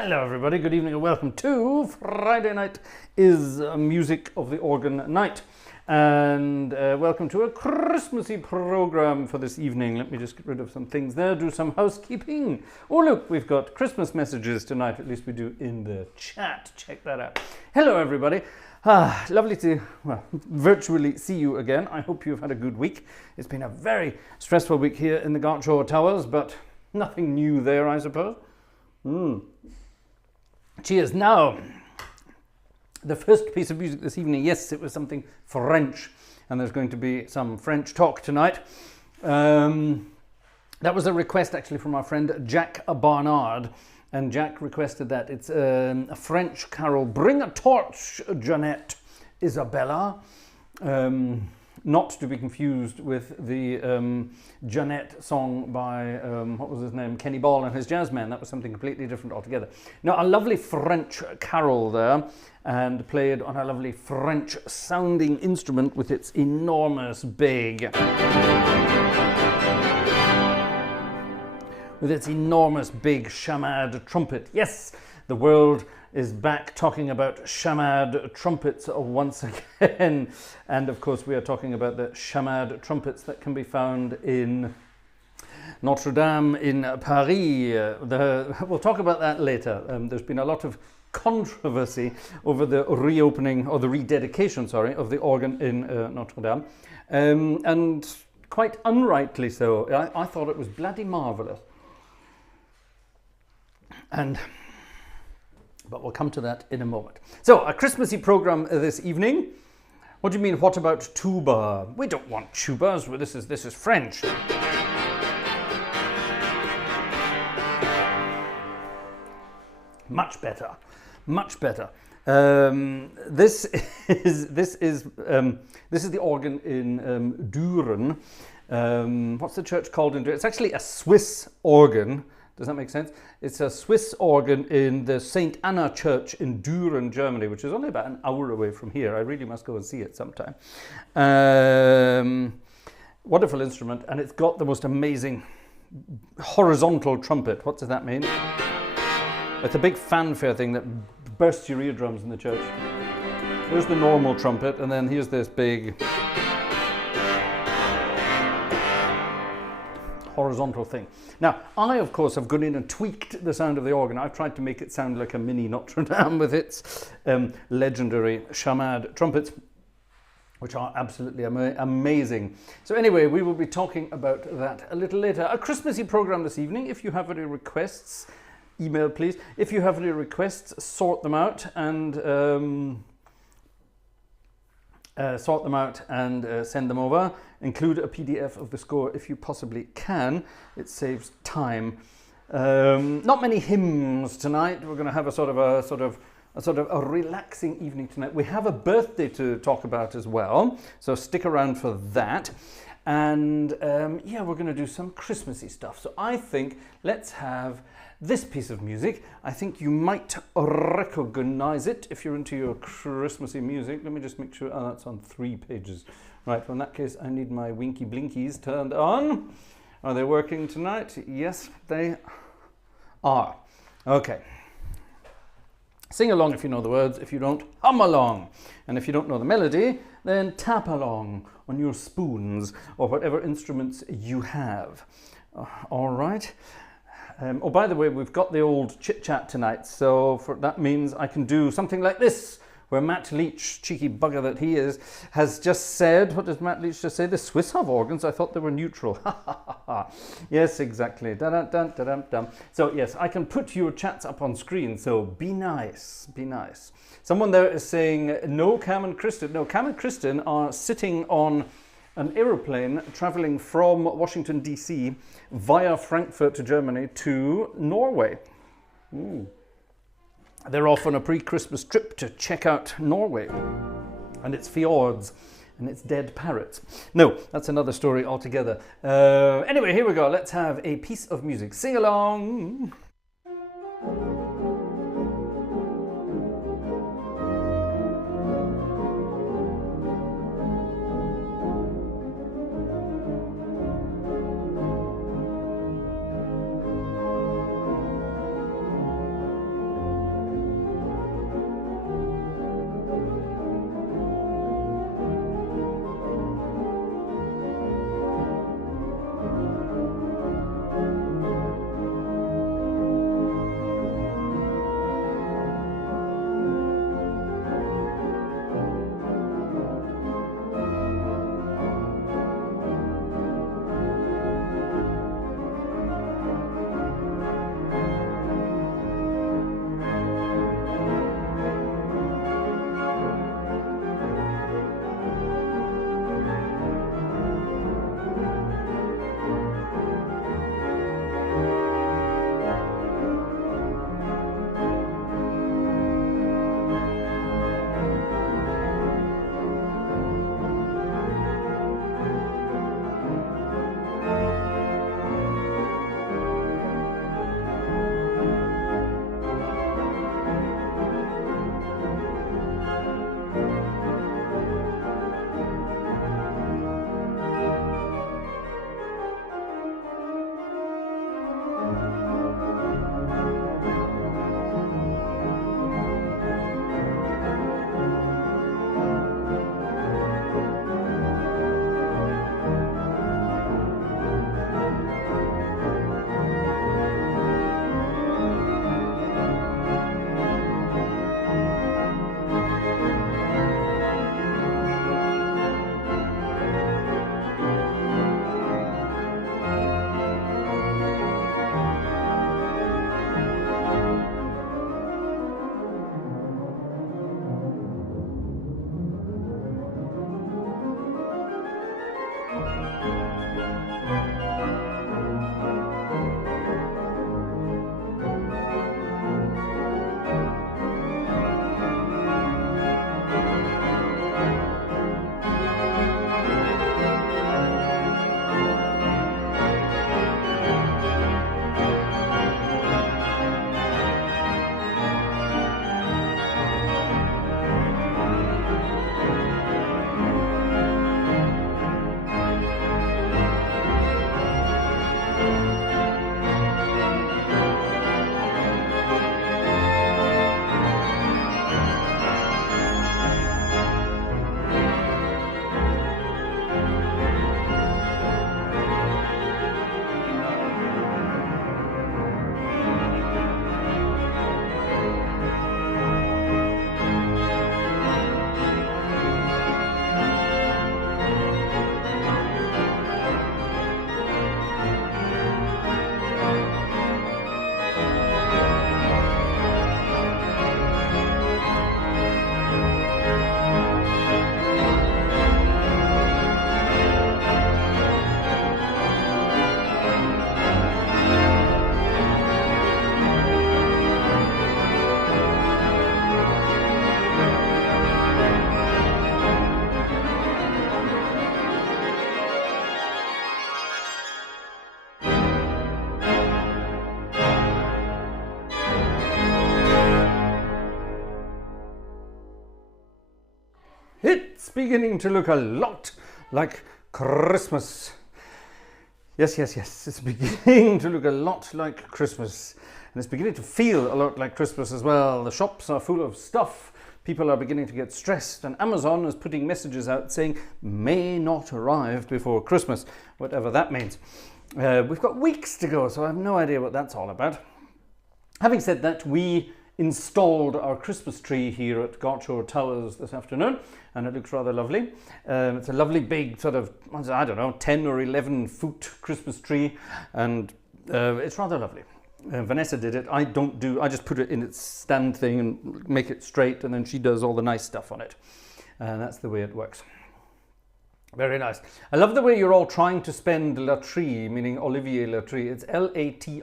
Hello everybody, good evening and welcome to Friday Night is Music of the Organ Night. And welcome to a Christmassy program for this evening. Let me just get rid of some things there, do some housekeeping. Oh look, we've got Christmas messages tonight, at least we do in the chat. Check that out. Hello everybody. Lovely to virtually see you again. I hope you've had a good week. It's been a very stressful week here in the Gartshore Towers, but nothing new there, I suppose. Cheers. Now, the first piece of music this evening, yes, it was something French, and there's going to be some French talk tonight. That was a request actually from our friend Jack Barnard, and Jack requested that. It's a French carol, Bring a Torch, Jeanette, Isabella. Not to be confused with the Jeanette song by, what was his name, Kenny Ball and his Jazzmen. That was something completely different altogether. Now, a lovely French carol there, and played on a lovely French sounding instrument with its enormous big... with its enormous big chamade trumpet. Yes, the world is back talking about chamade trumpets once again. And of course we are talking about the chamade trumpets that can be found in Notre Dame in Paris. We'll talk about that later. There's been a lot of controversy over the reopening, or the rededication, sorry, of the organ in Notre Dame. And quite unrightly so. I thought it was bloody marvellous. But we'll come to that in a moment. So, a Christmassy program this evening. What do you mean, what about tuba? We don't want tubas. Well, this is French. Much better. Much better. This is the organ in Düren. What's the church called in Düren? It's actually a Swiss organ. Does that make sense? It's a Swiss organ in the St. Anna Church in Düren, Germany, which is only about an hour away from here. I really must go and see it sometime. Wonderful instrument, and it's got the most amazing horizontal trumpet. What does that mean? It's a big fanfare thing that bursts your eardrums in the church. There's the normal trumpet, and then here's this big horizontal thing. Now, I, of course, have gone in and tweaked the sound of the organ. I've tried to make it sound like a mini Notre Dame with its legendary chamade trumpets, which are absolutely amazing. So anyway, we will be talking about that a little later. A Christmassy program this evening. If you have any requests, email please. If you have any requests, sort them out and send them over. Include a PDF of the score if you possibly can. It saves time. Not many hymns tonight. We're going to have a sort of a relaxing evening tonight. We have a birthday to talk about as well, so stick around for that. And yeah, we're going to do some Christmassy stuff. So I think let's have this piece of music. I think you might recognize it if you're into your Christmassy music. Let me just make sure. Oh, that's on 3 pages. Right, well in that case I need my winky blinkies turned on. Are they working tonight? Yes, they are. Okay. Sing along if you know the words. If you don't, hum along. And if you don't know the melody, then tap along on your spoons or whatever instruments you have. All right. Oh, by the way, we've got the old chit-chat tonight, so that means I can do something like this, where Matt Leach, cheeky bugger that he is, has just said, what does Matt Leach just say? The Swiss have organs? I thought they were neutral. Yes, exactly. Dun-dun-dun-dun-dun. So yes, I can put your chats up on screen, so be nice, be nice. Someone there is saying, no, Cam and Kristen. No, Cam and Kristen are sitting on an aeroplane traveling from Washington, D.C. via Frankfurt to Germany to Norway. Ooh. They're off on a pre-Christmas trip to check out Norway and its fjords and its dead parrots. No, that's another story altogether. Anyway, here we go. Let's have a piece of music. Sing along. beginning to look a lot like Christmas. Yes, it's beginning to look a lot like Christmas. And it's beginning to feel a lot like Christmas as well. The shops are full of stuff. People are beginning to get stressed, and Amazon is putting messages out saying, may not arrive before Christmas, whatever that means. We've got weeks to go, so I have no idea what that's all about. Having said that, we installed our Christmas tree here at Gartshore Towers this afternoon, and it looks rather lovely. It's a lovely big sort of, I don't know, 10 or 11 foot Christmas tree, and it's rather lovely. Vanessa did it. I just put it in its stand thing and make it straight, and then she does all the nice stuff on it. And that's the way it works. Very nice. I love the way you're all trying to spend Latry, meaning Olivier Latry. It's Latry.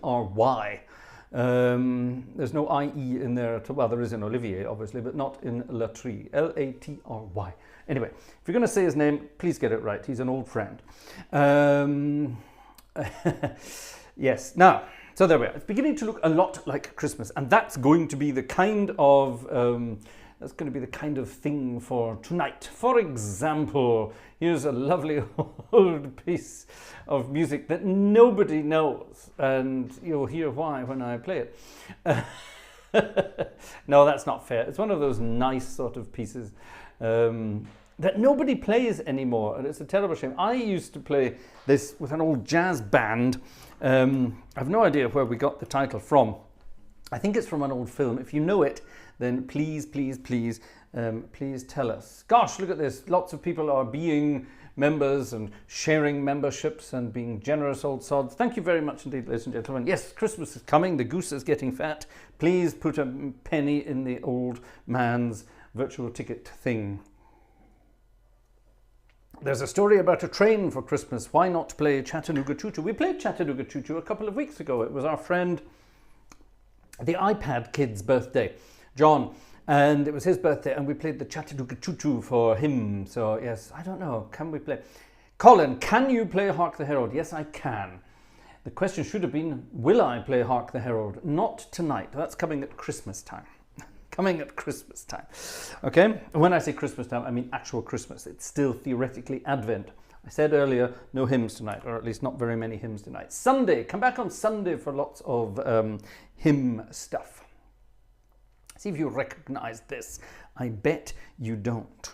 There's no IE in there. Well, there is in Olivier, obviously, but not in Latry. Latry. Anyway, if you're going to say his name, please get it right. He's an old friend. Yes. Now, so there we are. It's beginning to look a lot like Christmas, and that's going to be the kind of thing for tonight. For example, here's a lovely old piece of music that nobody knows, and you'll hear why when I play it. No, that's not fair. It's one of those nice sort of pieces that nobody plays anymore, and it's a terrible shame. I used to play this with an old jazz band. I've no idea where we got the title from. I think it's from an old film. If you know it, then please tell us. Gosh, look at this. Lots of people are being members and sharing memberships and being generous old sods. Thank you very much indeed, ladies and gentlemen. Yes, Christmas is coming. The goose is getting fat. Please put a penny in the old man's virtual ticket thing. There's a story about a train for Christmas. Why not play Chattanooga Choo Choo? We played Chattanooga Choo Choo a couple of weeks ago. It was our friend, the iPad kid's birthday, John, and it was his birthday, and we played the Chattanooga Choo Choo for him. So yes, I don't know, can we play? Colin, can you play Hark the Herald? Yes, I can. The question should have been, will I play Hark the Herald? Not tonight. That's coming at Christmas time. Coming at Christmas time. Okay? And when I say Christmas time, I mean actual Christmas. It's still theoretically Advent. I said earlier, no hymns tonight, or at least not very many hymns tonight. Sunday, come back on Sunday for lots of hymn stuff. See if you recognize this. I bet you don't.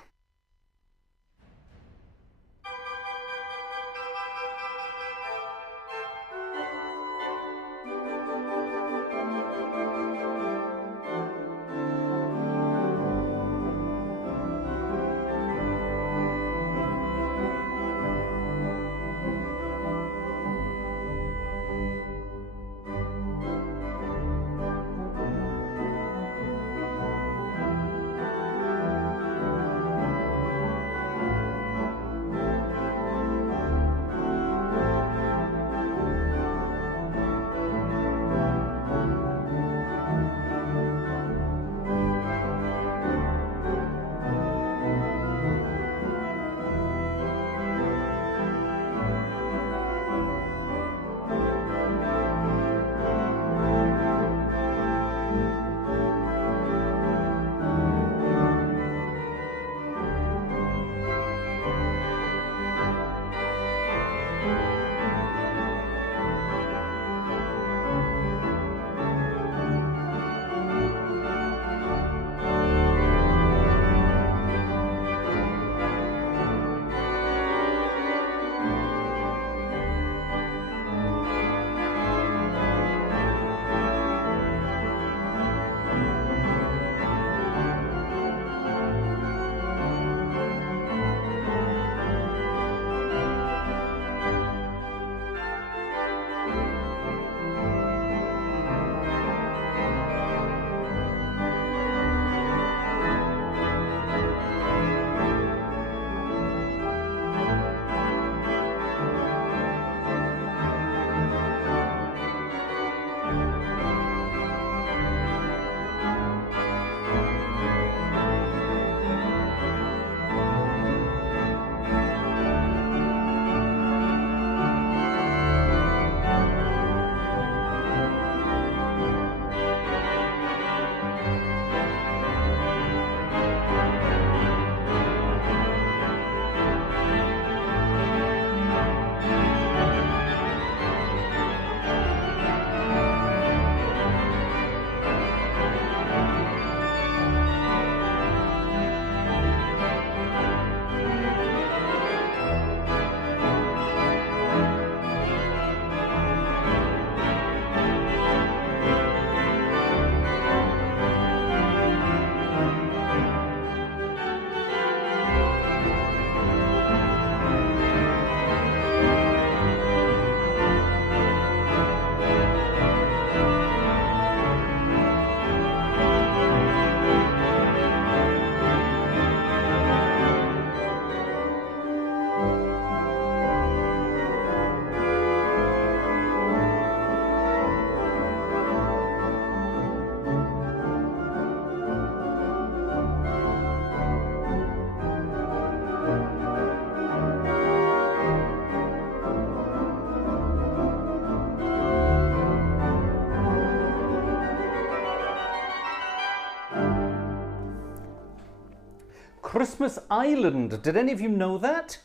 Christmas Island. Did any of you know that?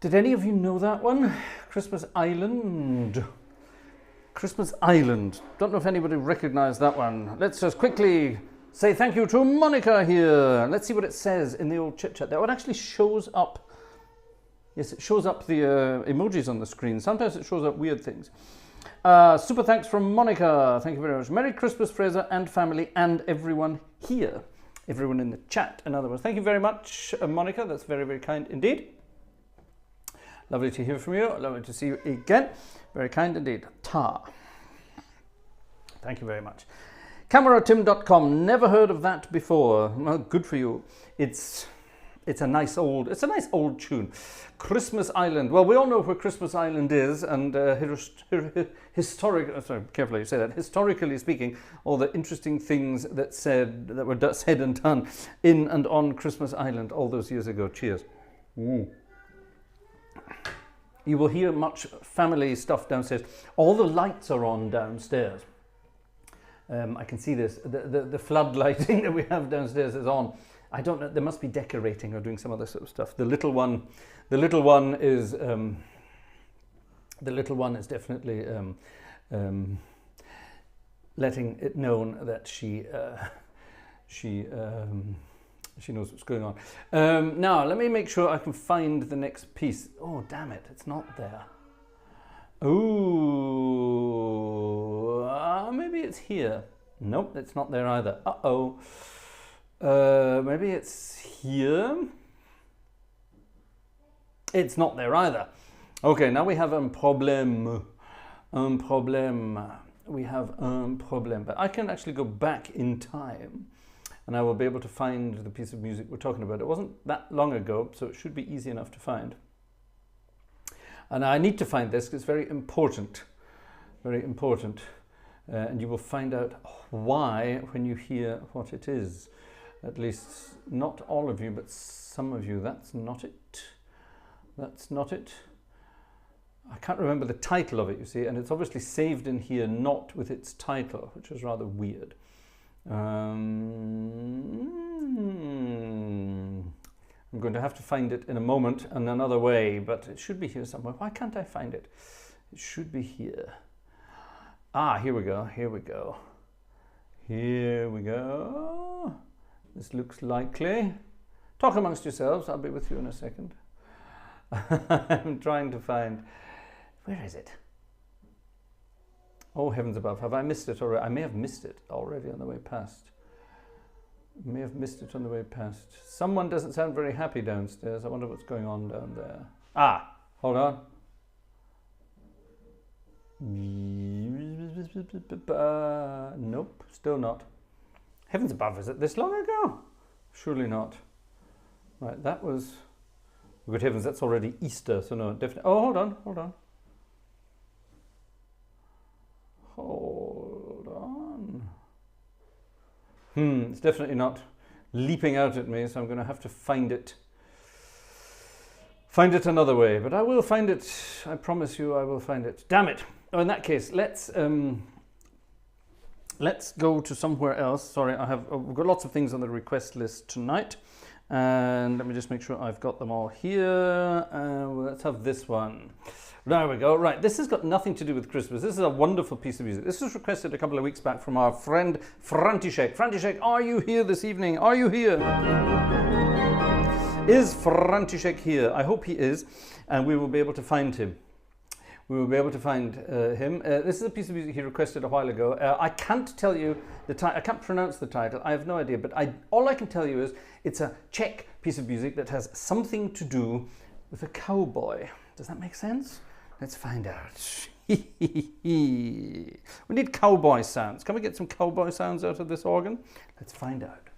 Did any of you know that one? Christmas Island. Christmas Island. Don't know if anybody recognized that one. Let's just quickly say thank you to Monica here. Let's see what it says in the old chit chat there. Oh, it actually shows up. Yes, it shows up the emojis on the screen. Sometimes it shows up weird things. Super thanks from Monica. Thank you very much. Merry Christmas, Fraser and family and everyone here. Everyone in the chat, in other words. Thank you very much, Monica. That's very, very kind indeed. Lovely to hear from you. Lovely to see you again. Very kind indeed. Ta. Thank you very much. CameraTim.com. Never heard of that before. Well, good for you. It's a nice old tune. Christmas Island. Well, we all know where Christmas Island is, and historically speaking, all the interesting things that were said and done in and on Christmas Island all those years ago. Cheers. You will hear much family stuff downstairs. All the lights are on downstairs. I can see this. The flood lighting that we have downstairs is on. I don't know. There must be decorating or doing some other sort of stuff. The little one is definitely letting it known that she knows what's going on. Now let me make sure I can find the next piece. Oh damn it! It's not there. Ooh, maybe it's here. Nope, it's not there either. Uh-oh. Maybe it's here. It's not there either. Okay, now we have un problème. We have un problème. But I can actually go back in time and I will be able to find the piece of music we're talking about. It wasn't that long ago, so it should be easy enough to find. And I need to find this because it's very important. Very important. And you will find out why when you hear what it is. At least not all of you, but some of you. That's not it. That's not it. I can't remember the title of it, you see, and it's obviously saved in here not with its title, which is rather weird. I'm going to have to find it in a moment in another way, but it should be here somewhere. Why can't I find it? It should be here. Ah, here we go. Here we go. Here we go. This looks likely. Talk amongst yourselves. I'll be with you in a second. I'm trying to find... Where is it? Oh, heavens above. Have I missed it already? I may have missed it already on the way past. May have missed it on the way past. Someone doesn't sound very happy downstairs. I wonder what's going on down there. Ah, hold on. Nope, still not. Heavens above, is it this long ago? Surely not. Right, that was... Good heavens, that's already Easter, so no, definitely... Oh, hold on. Hold on. It's definitely not leaping out at me, so I'm going to have to find it. Find it another way, but I will find it. I promise you I will find it. Damn it. Oh, in that case, let's go to somewhere else. Sorry, we've got lots of things on the request list tonight. And let me just make sure I've got them all here. Let's have this one. There we go. Right, this has got nothing to do with Christmas. This is a wonderful piece of music. This was requested a couple of weeks back from our friend František. František, are you here this evening? Are you here? Is František here? I hope he is, and we will be able to find him. We will be able to find him. This is a piece of music he requested a while ago. I can't tell you the title. I can't pronounce the title. I have no idea. But all I can tell you is it's a Czech piece of music that has something to do with a cowboy. Does that make sense? Let's find out. We need cowboy sounds. Can we get some cowboy sounds out of this organ? Let's find out.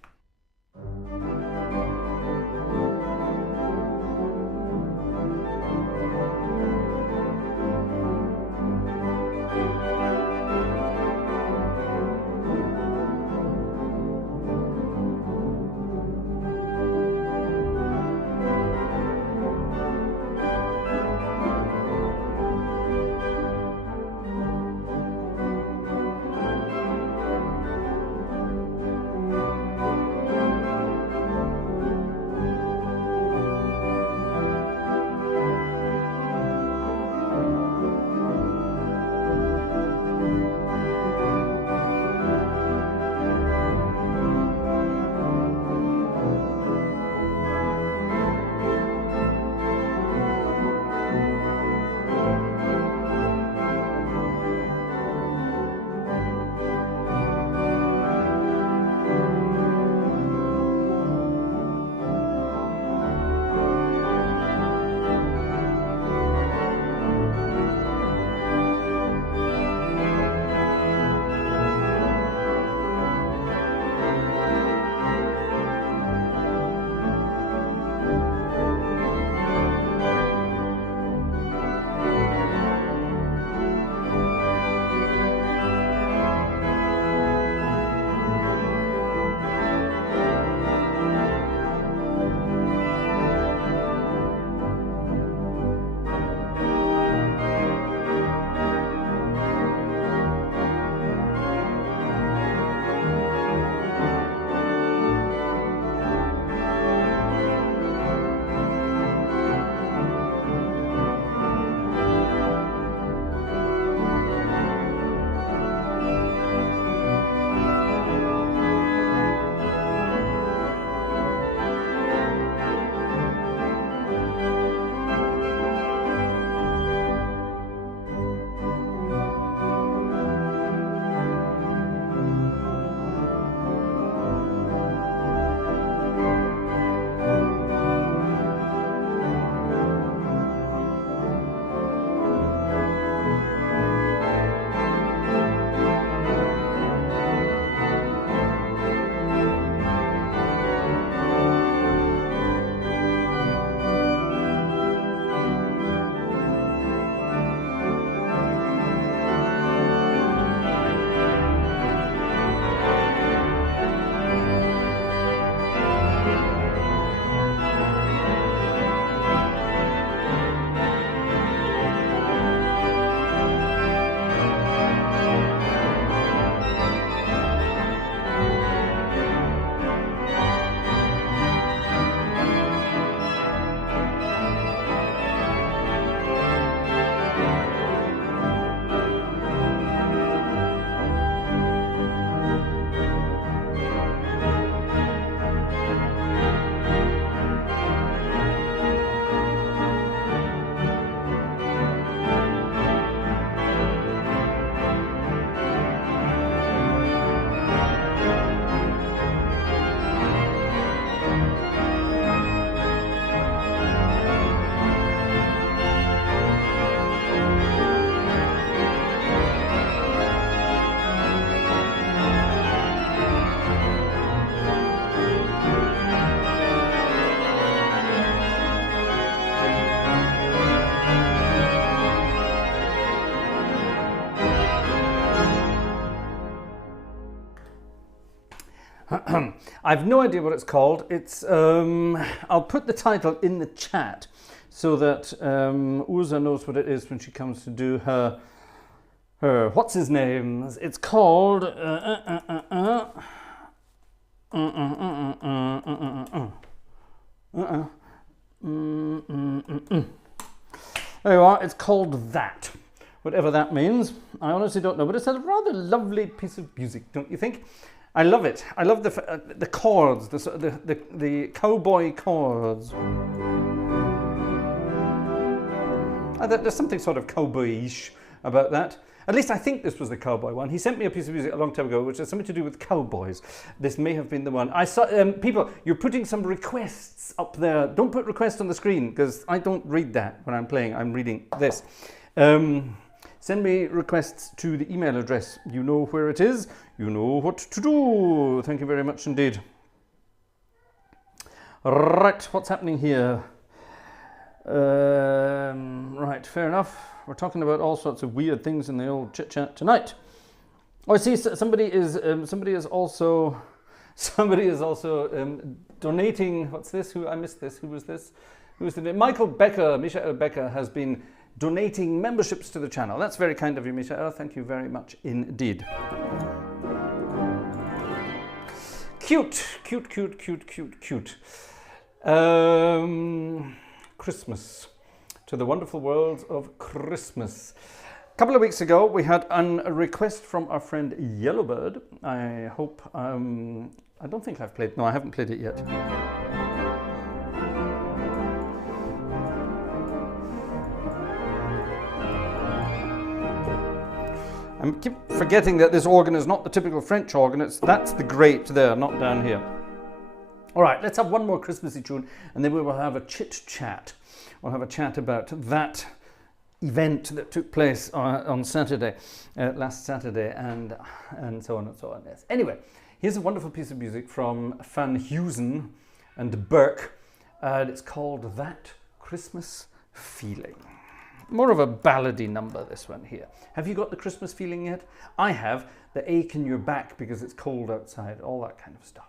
I've no idea what it's called. It's I'll put the title in the chat so that Uza knows what it is when she comes to do her what's his name? It's called There you are. It's called That. Whatever that means, I honestly don't know, but it's a rather lovely piece of music, don't you think? I love it. I love the chords, the cowboy chords. There's something sort of cowboyish about that. At least I think this was the cowboy one. He sent me a piece of music a long time ago, which has something to do with cowboys. This may have been the one. I saw people. You're putting some requests up there. Don't put requests on the screen because I don't read that when I'm playing. I'm reading this. Send me requests to the email address. You know where it is. You know what to do. Thank you very much indeed. Right, what's happening here? Right, fair enough. We're talking about all sorts of weird things in the old chit chat tonight. Oh, I see. Somebody is also donating. What's this? I missed this. Who was this? Who was the Michael Becker? Michael Becker has been donating memberships to the channel. That's very kind of you, Michael. Thank you very much indeed. Cute. Christmas. To the wonderful world of Christmas. A couple of weeks ago, we had a request from our friend Yellowbird. I hope, I don't think I've played, no, I haven't played it yet. I keep forgetting that this organ is not the typical French organ. That's the grate there, not down here. All right, let's have one more Christmassy tune, and then we will have a chit chat. We'll have a chat about that event that took place on Saturday, last Saturday, and so on and so on. Yes. Anyway, here's a wonderful piece of music from Van Heusen and Burke, and it's called That Christmas Feeling. More of a ballady number, this one here. Have you got the Christmas feeling yet? I have. The ache in your back because it's cold outside, all that kind of stuff.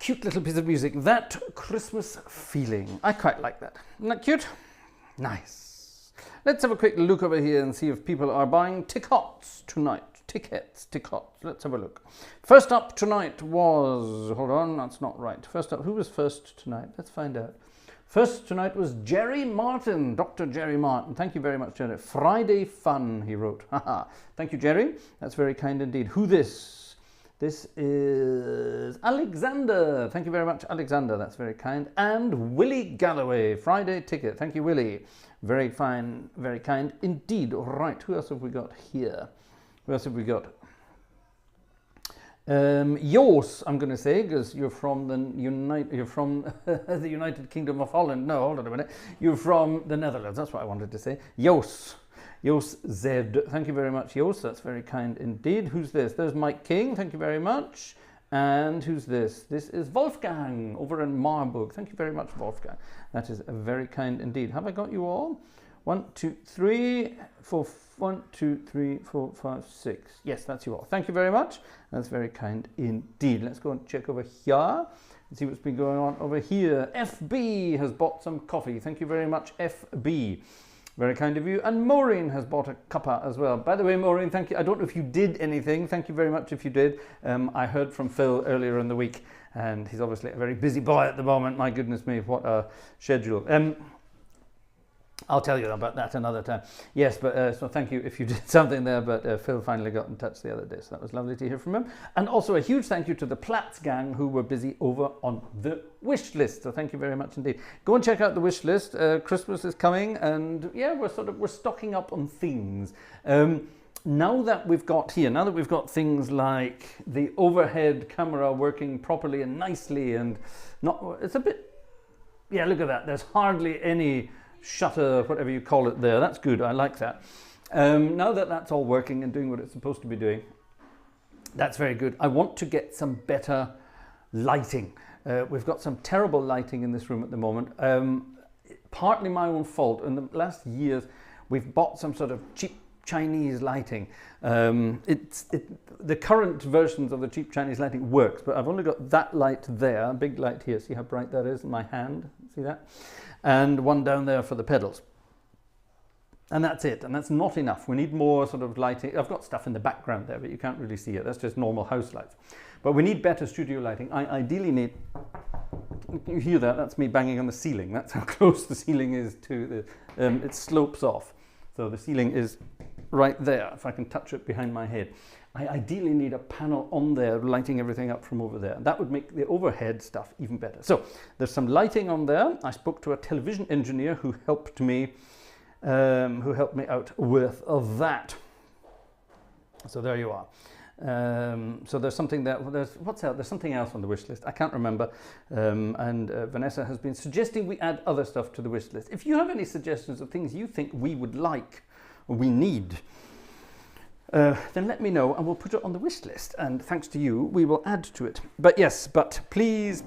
cute little piece of music. That Christmas feeling. I quite like that. Isn't that cute? Nice. Let's have a quick look over here and see if people are buying tickets tonight. Tickets. Let's have a look. First up tonight was... Hold on, that's not right. First up, who was first tonight? Let's find out. First tonight was Jerry Martin, Dr. Jerry Martin. Thank you very much, Jerry. Friday fun, he wrote. Haha. Thank you, Jerry. That's very kind indeed. Who this? This is Alexander. Thank you very much, Alexander. That's very kind. And Willie Galloway, Friday ticket. Thank you, Willie. Very fine, very kind indeed. Right, who else have we got here? Who else have we got? Yours, I'm going to say, because you're from the the United Kingdom of Holland. No, hold on a minute. You're from the Netherlands. That's what I wanted to say. Jos Z. Thank you very much, Jos. That's very kind indeed. Who's this? There's Mike King. Thank you very much. And who's this? This is Wolfgang over in Marburg. Thank you very much, Wolfgang. That is very kind indeed. Have I got you all? 1, 2, 3, 4, 1, 2, 3, 4, 5, 6. Yes, that's you all. Thank you very much. That's very kind indeed. Let's go and check over here and see what's been going on over here. FB has bought some coffee. Thank you very much, FB. Very kind of you. And Maureen has bought a cuppa as well. By the way, Maureen, thank you. I don't know if you did anything. Thank you very much if you did. I heard from Phil earlier in the week, and he's obviously a very busy boy at the moment. My goodness me, what a schedule. I'll tell you about that another time. Yes, but so thank you if you did something there, but Phil finally got in touch the other day, so that was lovely to hear from him. And also a huge thank you to the Platts gang who were busy over on the wish list, so thank you very much indeed. Go and check out the wish list. Christmas is coming, and yeah, we're stocking up on things. Now that we've got things like the overhead camera working properly and nicely, and it's a bit, yeah, look at that, there's hardly any shutter, whatever you call it there. That's good. I like that. Now that that's all working and doing what it's supposed to be doing, that's very good. I want to get some better lighting. We've got some terrible lighting in this room at the moment. Partly my own fault. In the last years, we've bought some sort of cheap Chinese lighting. The current versions of the cheap Chinese lighting works, but I've only got that light there, a big light here. See how bright that is in my hand? See that? And one down there for the pedals. And that's it. And that's not enough. We need more sort of lighting. I've got stuff in the background there, but you can't really see it. That's just normal house lights. But we need better studio lighting. I ideally need... You hear that? That's me banging on the ceiling. That's how close the ceiling is to the... it slopes off. So the ceiling is right there, if I can touch it behind my head. I ideally need a panel on there lighting everything up from over there. That would make the overhead stuff even better. So there's some lighting on there. I spoke to a television engineer who helped me out with that. So there you are. So there's something there. What's out? There's something else on the wish list. I can't remember. And Vanessa has been suggesting we add other stuff to the wish list. If you have any suggestions of things you think we would like or we need, then let me know and we'll put it on the wish list. And thanks to you, we will add to it. But yes, but please,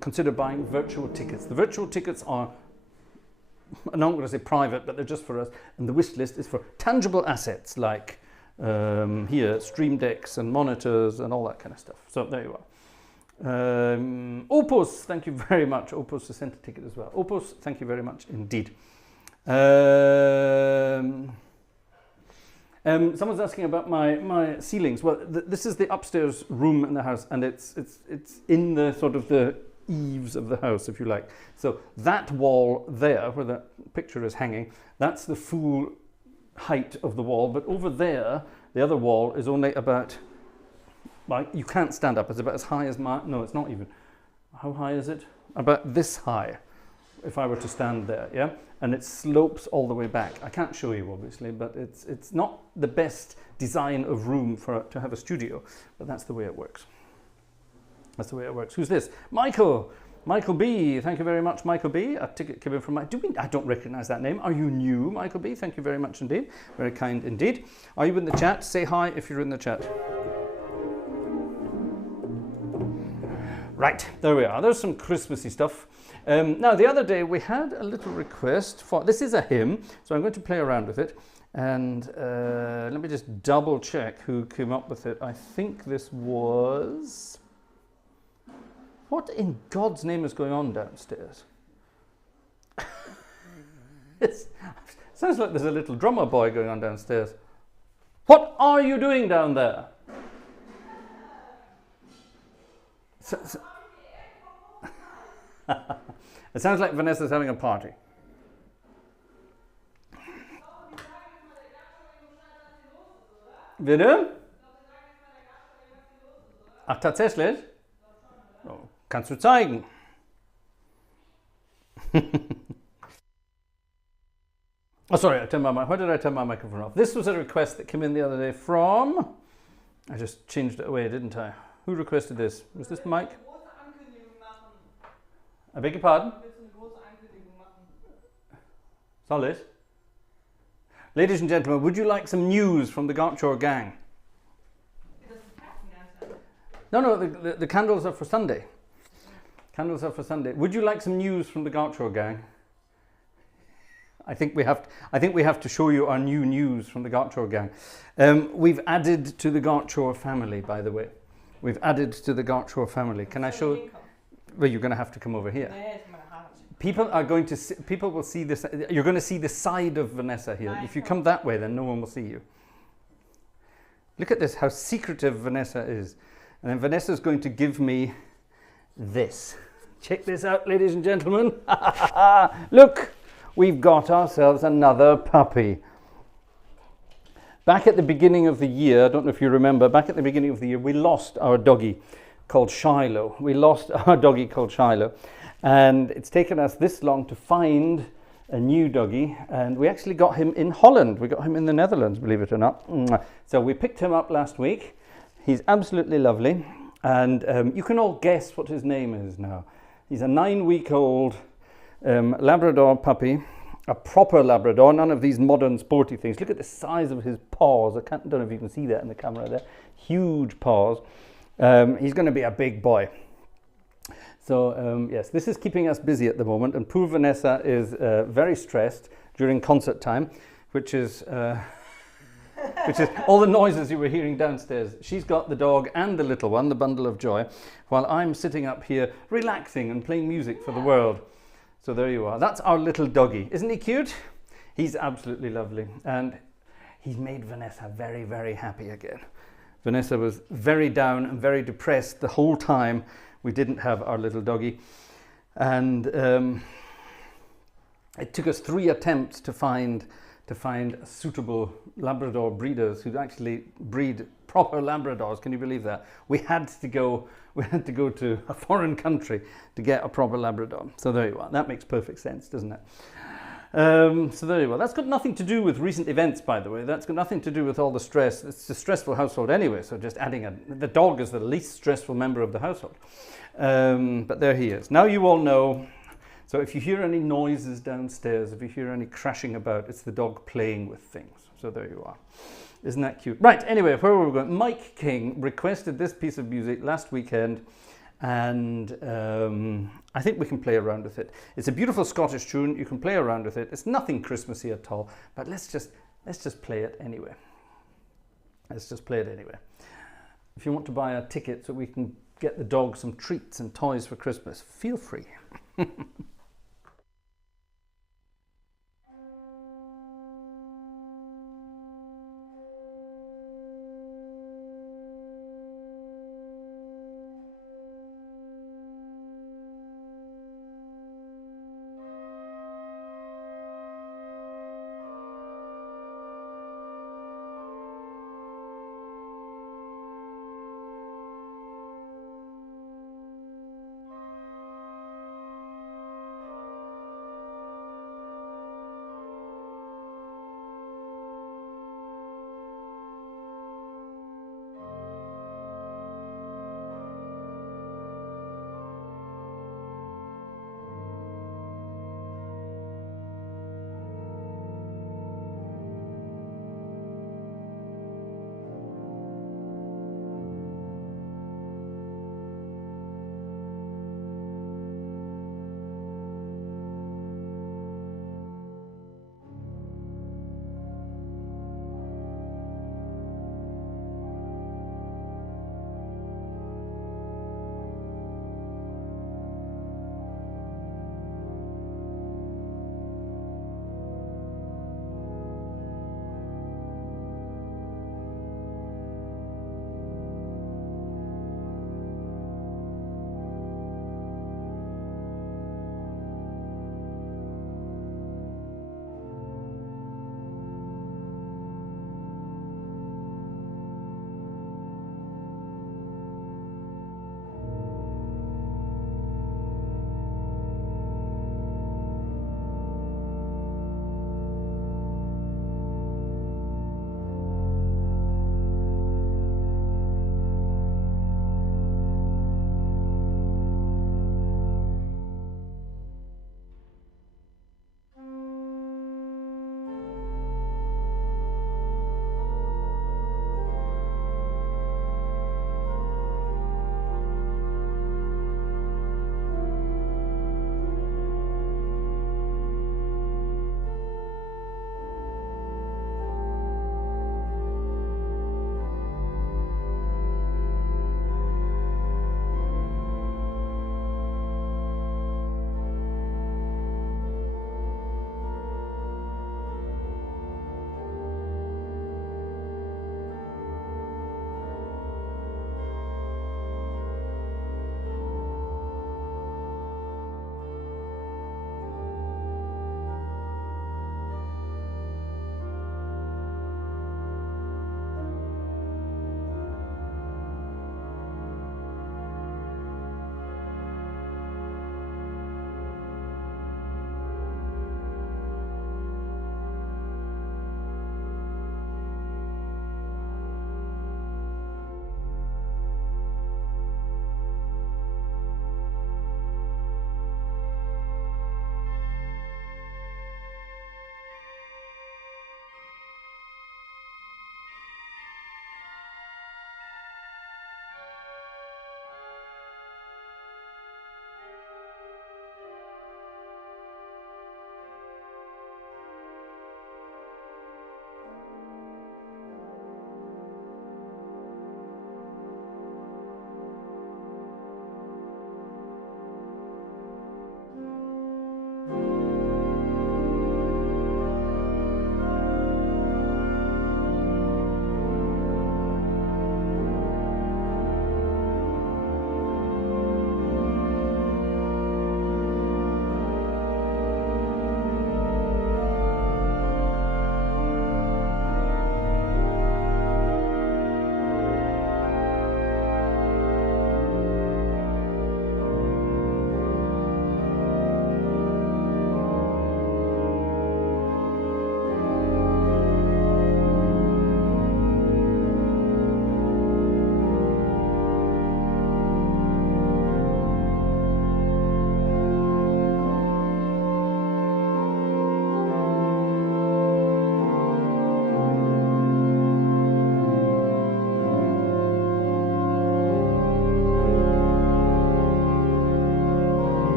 consider buying virtual tickets. The virtual tickets are, I'm not going to say private, but they're just for us. And the wish list is for tangible assets like here, stream decks and monitors and all that kind of stuff. So there you are. Opus, thank you very much. Opus has sent a ticket as well. Opus, thank you very much indeed. Someone's asking about my ceilings. Well, this is the upstairs room in the house, and it's in the sort of the eaves of the house, if you like. So that wall there, where the picture is hanging, that's the full height of the wall. But over there, the other wall is only about, well, you can't stand up. It's about as high as my, no, it's not even. How high is it? About this high, if I were to stand there, yeah? And it slopes all the way back. I can't show you, obviously, but it's not the best design of room to have a studio, but that's the way it works. That's the way it works. Who's this? Michael B. Thank you very much, Michael B. A ticket came in from I don't recognize that name. Are you new, Michael B? Thank you very much indeed. Very kind indeed. Are you in the chat? Say hi if you're in the chat. Right, there we are. There's some Christmassy stuff. Now, the other day we had a little request for, this is a hymn, so I'm going to play around with it. And let me just double check who came up with it. I think this was... What in God's name is going on downstairs? It sounds like there's a little drummer boy going on downstairs. What are you doing down there? It sounds like Vanessa's having a party. Bitte? Ach, tatsächlich? Oh, kannst du zeigen? Oh, sorry, why did I turn my microphone off? This was a request that came in the other day from... I just changed it away, didn't I? Who requested this? Was this Mike? I beg your pardon? Soll ich? Ladies and gentlemen, would you like some news from the Gartshore gang? No, the candles are for Sunday. Candles are for Sunday. Would you like some news from the Gartshore gang? I think we have to show you our new news from the Gartshore gang. We've added to the Gartshore family, by the way. We've added to the Gartshore family. Can I show? Well, you're going to have to come over here. People will see this. You're going to see the side of Vanessa here. If you come that way, then no one will see you. Look at this, how secretive Vanessa is. And then Vanessa's going to give me this. Check this out, ladies and gentlemen. Look, we've got ourselves another puppy. Back at the beginning of the year, I don't know if you remember, back at the beginning of the year, we lost our doggy called Shiloh. And it's taken us this long to find a new doggy, and we actually got him in Holland. We got him in the Netherlands, believe it or not. So we picked him up last week. He's absolutely lovely, and you can all guess what his name is now. He's a 9-week-old Labrador puppy, a proper Labrador, none of these modern sporty things. Look at the size of his paws. I don't know if you can see that in the camera there. Huge paws. He's going to be a big boy. So yes, this is keeping us busy at the moment, and poor Vanessa is very stressed during concert time, which is all the noises you were hearing downstairs. She's got the dog and the little one, the bundle of joy, while I'm sitting up here relaxing and playing music for the world. So there you are. That's our little doggy. Isn't he cute? He's absolutely lovely, and he's made Vanessa very, very happy again. Vanessa was very down and very depressed the whole time we didn't have our little doggy, and it took us 3 attempts to find suitable Labrador breeders who actually breed proper Labradors. Can you believe that? We had to go to a foreign country to get a proper Labrador. So there you are. That makes perfect sense, doesn't it? So there you are. That's got nothing to do with recent events, by the way. That's got nothing to do with all the stress. It's a stressful household anyway, so just adding the dog is the least stressful member of the household. But there he is. Now you all know. So if you hear any noises downstairs, if you hear any crashing about, it's the dog playing with things. So there you are. Isn't that cute? Right, anyway, where were we going? Mike King requested this piece of music last weekend, and I think we can play around with it. It's a beautiful Scottish tune. You can play around with it. It's nothing Christmassy at all, but let's just play it anyway. Let's just play it anyway. If you want to buy a ticket so we can get the dog some treats and toys for Christmas, feel free.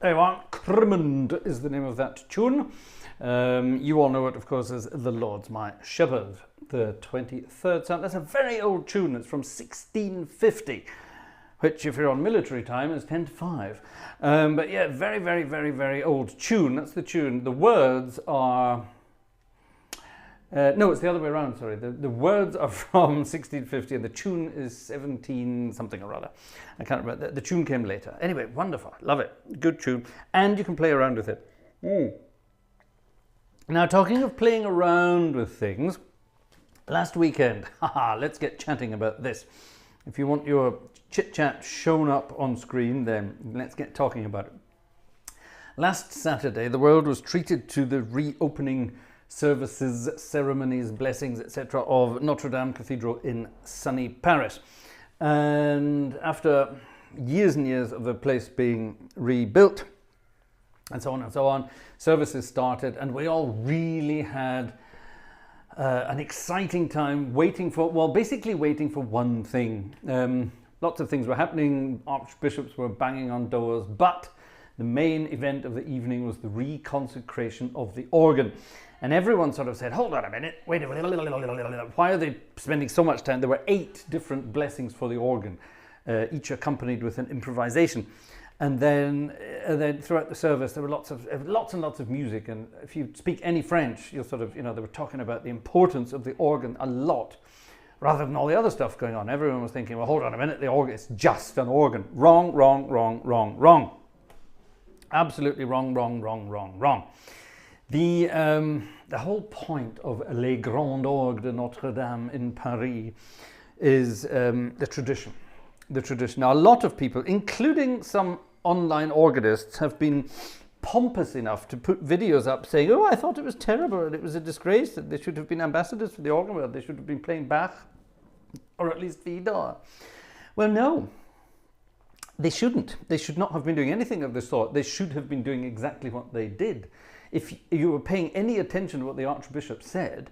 There you are. Crimond is the name of that tune. You all know it, of course, as The Lord's My Shepherd, the 23rd Psalm. That's a very old tune. It's from 1650, which, if you're on military time, is 10 to 5. But yeah, very, very, very, very old tune. That's the tune. The words are... no, it's the other way around, sorry. The words are from 1650 and the tune is 17 something or other. I can't remember. The tune came later. Anyway, wonderful. Love it. Good tune. And you can play around with it. Now, talking of playing around with things, last weekend, let's get chatting about this. If you want your chit-chat shown up on screen, then let's get talking about it. Last Saturday, the world was treated to the reopening services, ceremonies, blessings, etc. of Notre Dame Cathedral in sunny Paris. And after years and years of the place being rebuilt, and so on, services started, and we all really had an exciting time waiting for one thing. Lots of things were happening, archbishops were banging on doors, but the main event of the evening was the reconsecration of the organ. And everyone sort of said, hold on a minute, wait a minute, why are they spending so much time? There were 8 different blessings for the organ, each accompanied with an improvisation. And then throughout the service, there were lots and lots of music. And if you speak any French, you'll sort of, they were talking about the importance of the organ a lot, rather than all the other stuff going on. Everyone was thinking, well, hold on a minute, the organ is just an organ. Wrong, wrong, wrong, wrong, wrong. Absolutely wrong, wrong, wrong, wrong, wrong. The whole point of Les Grandes Orgues de Notre Dame in Paris is the tradition. The tradition. Now, a lot of people, including some online organists, have been pompous enough to put videos up saying, oh, I thought it was terrible and it was a disgrace that they should have been ambassadors for the organ, well, they should have been playing Bach or at least Vidor. Well, no. They shouldn't. They should not have been doing anything of the sort. They should have been doing exactly what they did. If you were paying any attention to what the Archbishop said,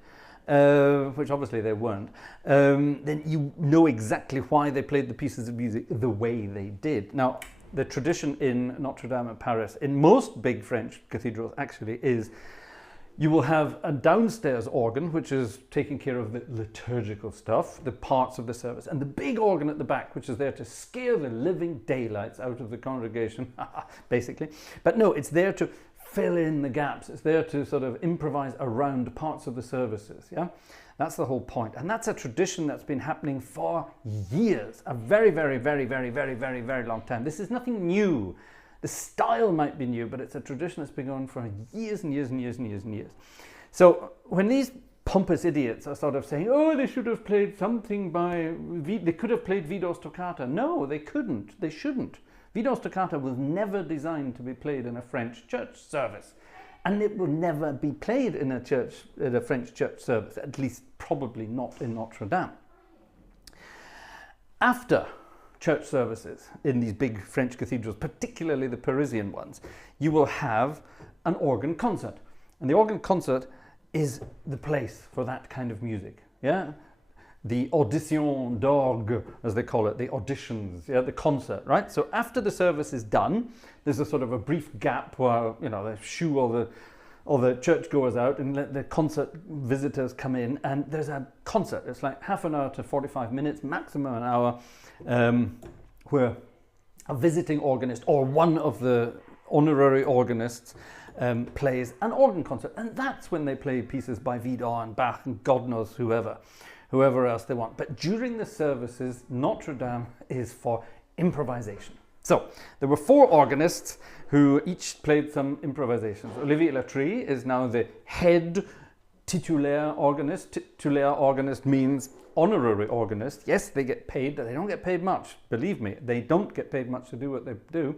which obviously they weren't, then you know exactly why they played the pieces of music the way they did. Now, the tradition in Notre Dame in Paris, in most big French cathedrals actually, is you will have a downstairs organ, which is taking care of the liturgical stuff, the parts of the service, and the big organ at the back, which is there to scare the living daylights out of the congregation, basically. But no, it's there to fill in the gaps. It's there to sort of improvise around parts of the services, yeah? That's the whole point. And that's a tradition that's been happening for years, a very, very, very, very, very, very, very long time. This is nothing new. The style might be new, but it's a tradition that's been going for years and years and years and years and years. So when these pompous idiots are sort of saying, oh, they should have played something they could have played Vidor's Toccata. No, they couldn't. They shouldn't. Vidor's Toccata was never designed to be played in a French church service. And it will never be played in a French church service, at least probably not in Notre Dame. After church services in these big French cathedrals, particularly the Parisian ones, you will have an organ concert. And the organ concert is the place for that kind of music, yeah? The audition d'orgue, as they call it, the auditions, yeah, the concert, right? So after the service is done, there's a sort of a brief gap where, they shoo all the churchgoers out and let the concert visitors come in, and there's a concert. It's like half an hour to 45 minutes, maximum an hour, where a visiting organist or one of the honorary organists plays an organ concert. And that's when they play pieces by Vidor and Bach and God knows whoever else they want. But during the services, Notre Dame is for improvisation. So there were 4 organists who each played some improvisations. Olivier Latry is now the head titulaire organist. Titulaire organist means honorary organist. Yes, they get paid, but they don't get paid much. Believe me, they don't get paid much to do what they do.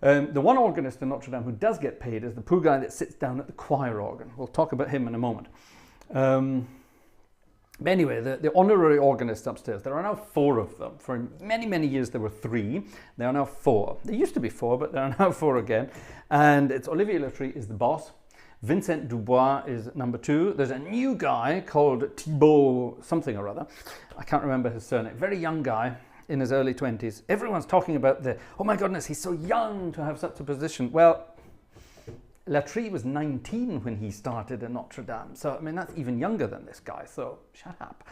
The one organist in Notre Dame who does get paid is the poor guy that sits down at the choir organ. We'll talk about him in a moment. But anyway, the honorary organists upstairs, there are now 4 of them. For many, many years there were 3. There are now 4. There used to be 4, but there are now 4 again. And it's Olivier Latry is the boss. Vincent Dubois is number 2. There's a new guy called Thibault something or other. I can't remember his surname. Very young guy. in his early 20s. Everyone's talking about oh my goodness, he's so young to have such a position. Well, Latry was 19 when he started in Notre Dame. So, I mean, that's even younger than this guy, so shut up.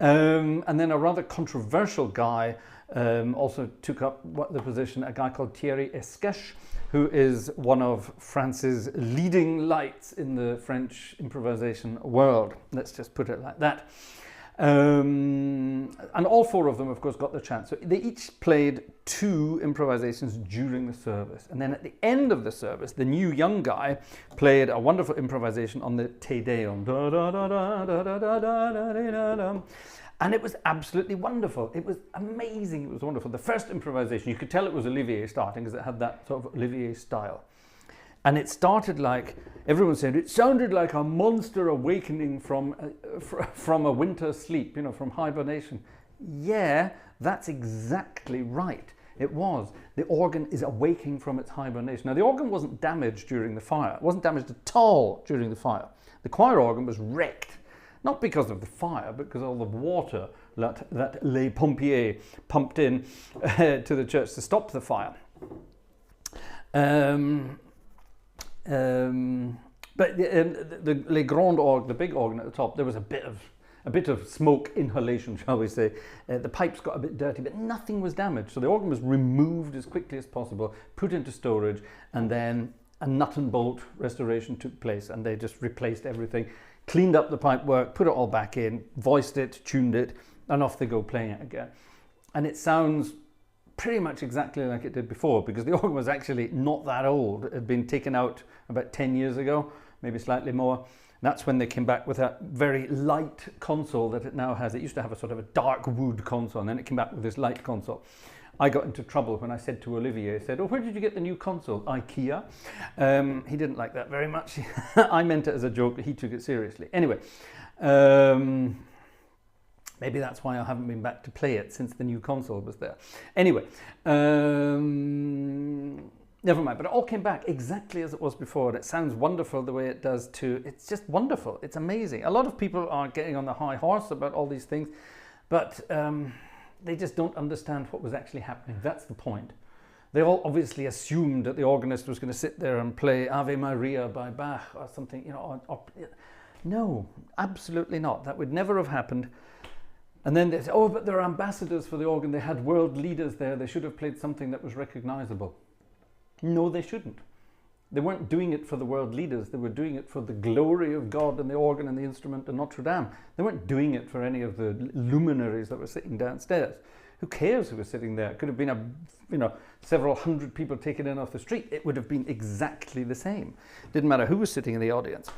And then a rather controversial guy also took up the position, a guy called Thierry Esquèche, who is one of France's leading lights in the French improvisation world. Let's just put it like that. And all four of them, of course, got the chance. So they each played 2 improvisations during the service. And then at the end of the service, the new young guy played a wonderful improvisation on the Te Deum. And it was absolutely wonderful. It was amazing. It was wonderful. The first improvisation, you could tell it was Olivier starting because it had that sort of Olivier style. And it started like, everyone said, it sounded like a monster awakening from a winter sleep, you know, from hibernation. Yeah, that's exactly right. It was. The organ is awaking from its hibernation. Now, the organ wasn't damaged during the fire. It wasn't damaged at all during the fire. The choir organ was wrecked, not because of the fire, but because of all the water that les pompiers pumped in to the church to stop the fire. But the Les Grandes orgue, the big organ at the top, there was a bit of smoke inhalation, shall we say. The pipes got a bit dirty, but nothing was damaged. So the organ was removed as quickly as possible, put into storage, and then a nut and bolt restoration took place, and they just replaced everything, cleaned up the pipework, put it all back in, voiced it, tuned it, and off they go playing it again. And it sounds pretty much exactly like it did before, because the organ was actually not that old. It had been taken out about 10 years ago, maybe slightly more. That's when they came back with that very light console that it now has. It used to have a sort of a dark wood console, and then it came back with this light console. I got into trouble when I said to Olivier, I said, "Oh, where did you get the new console? IKEA?" He didn't like that very much. I meant it as a joke, but he took it seriously. Anyway, maybe that's why I haven't been back to play it since the new console was there. Anyway, never mind, but it all came back exactly as it was before, and it sounds wonderful the way it does too. It's just wonderful. It's amazing. A lot of people are getting on the high horse about all these things, but they just don't understand what was actually happening. That's the point. They all obviously assumed that the organist was going to sit there and play Ave Maria by Bach or something, you know. No, absolutely not. That would never have happened. And then they say, "Oh, but they're ambassadors for the organ. They had world leaders there. They should have played something that was recognizable." No, they shouldn't. They weren't doing it for the world leaders. They were doing it for the glory of God and the organ and the instrument and Notre Dame. They weren't doing it for any of the luminaries that were sitting downstairs. Who cares who was sitting there? It could have been several hundred people taken in off the street. It would have been exactly the same. Didn't matter who was sitting in the audience.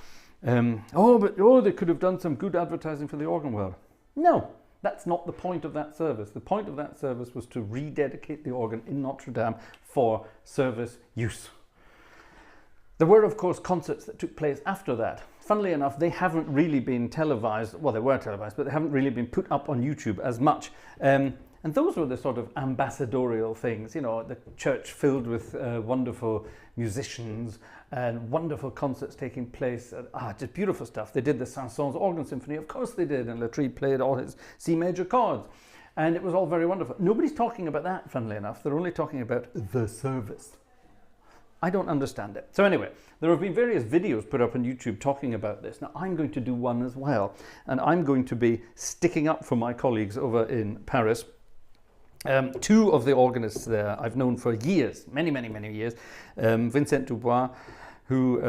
They could have done some good advertising for the organ world. No. That's not the point of that service. The point of that service was to rededicate the organ in Notre Dame for service use. There were, of course, concerts that took place after that. Funnily enough, they haven't really been televised. Well, they were televised, but they haven't really been put up on YouTube as much. And those were the sort of ambassadorial things, you know, the church filled with wonderful musicians and wonderful concerts taking place. Just beautiful stuff. They did the Saint-Saëns Organ Symphony, of course they did, and Latry played all his C major chords. And it was all very wonderful. Nobody's talking about that, funnily enough. They're only talking about the service. I don't understand it. So anyway, there have been various videos put up on YouTube talking about this. Now, I'm going to do one as well, and I'm going to be sticking up for my colleagues over in Paris. 2 of the organists there I've known for years, many years. Vincent Dubois, who,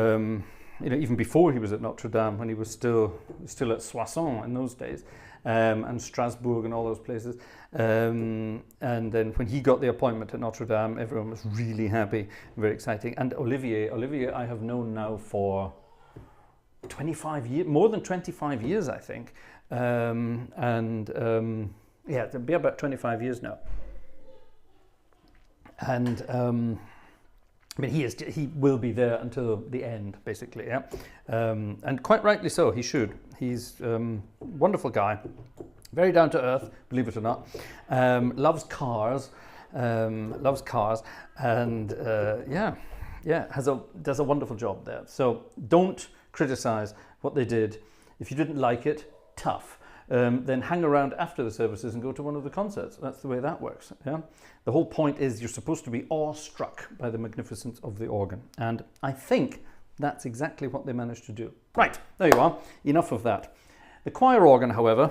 even before he was at Notre Dame, when he was still at Soissons in those days, and Strasbourg and all those places. And then when he got the appointment at Notre Dame, everyone was really happy, very exciting. And Olivier I have known now for 25 years, more than 25 years, I think. Yeah, it'll be about 25 years now. And I mean, he will be there until the end, basically, yeah. And quite rightly so, he should. He's a wonderful guy, very down to earth, believe it or not. Loves cars, and does a wonderful job there. So don't criticize what they did. If you didn't like it, tough. then hang around after the services and go to one of the concerts. That's the way that works. Yeah? The whole point is you're supposed to be awestruck by the magnificence of the organ. And I think that's exactly what they managed to do. Right, there you are. Enough of that. The choir organ, however,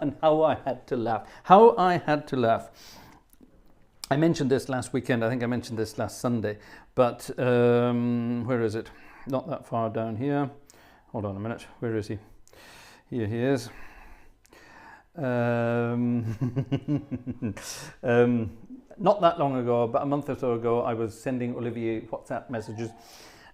and how I had to laugh. How I had to laugh. I mentioned this last weekend. I think I mentioned this last Sunday. But where is it? Not that far down here. Hold on a minute. Where is he? Here he is. Not that long ago, about a month or so ago, I was sending Olivier WhatsApp messages.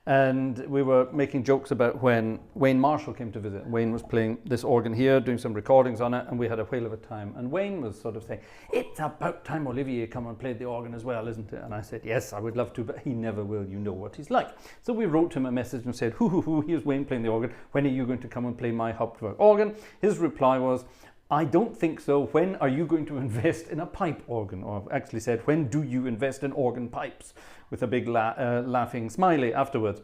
And we were making jokes about when Wayne Marshall came to visit. Wayne was playing this organ here, doing some recordings on it, and we had a whale of a time. And Wayne was sort of saying, it's about time Olivier come and played the organ as well, isn't it? And I said, yes, I would love to, but he never will. You know what he's like. So we wrote him a message and said, here's Wayne playing the organ. When are you going to come and play my Hauptwerk organ? His reply was, I don't think so. When are you going to invest in a pipe organ? Or actually said, when do you invest in organ pipes? With a big laughing smiley afterwards.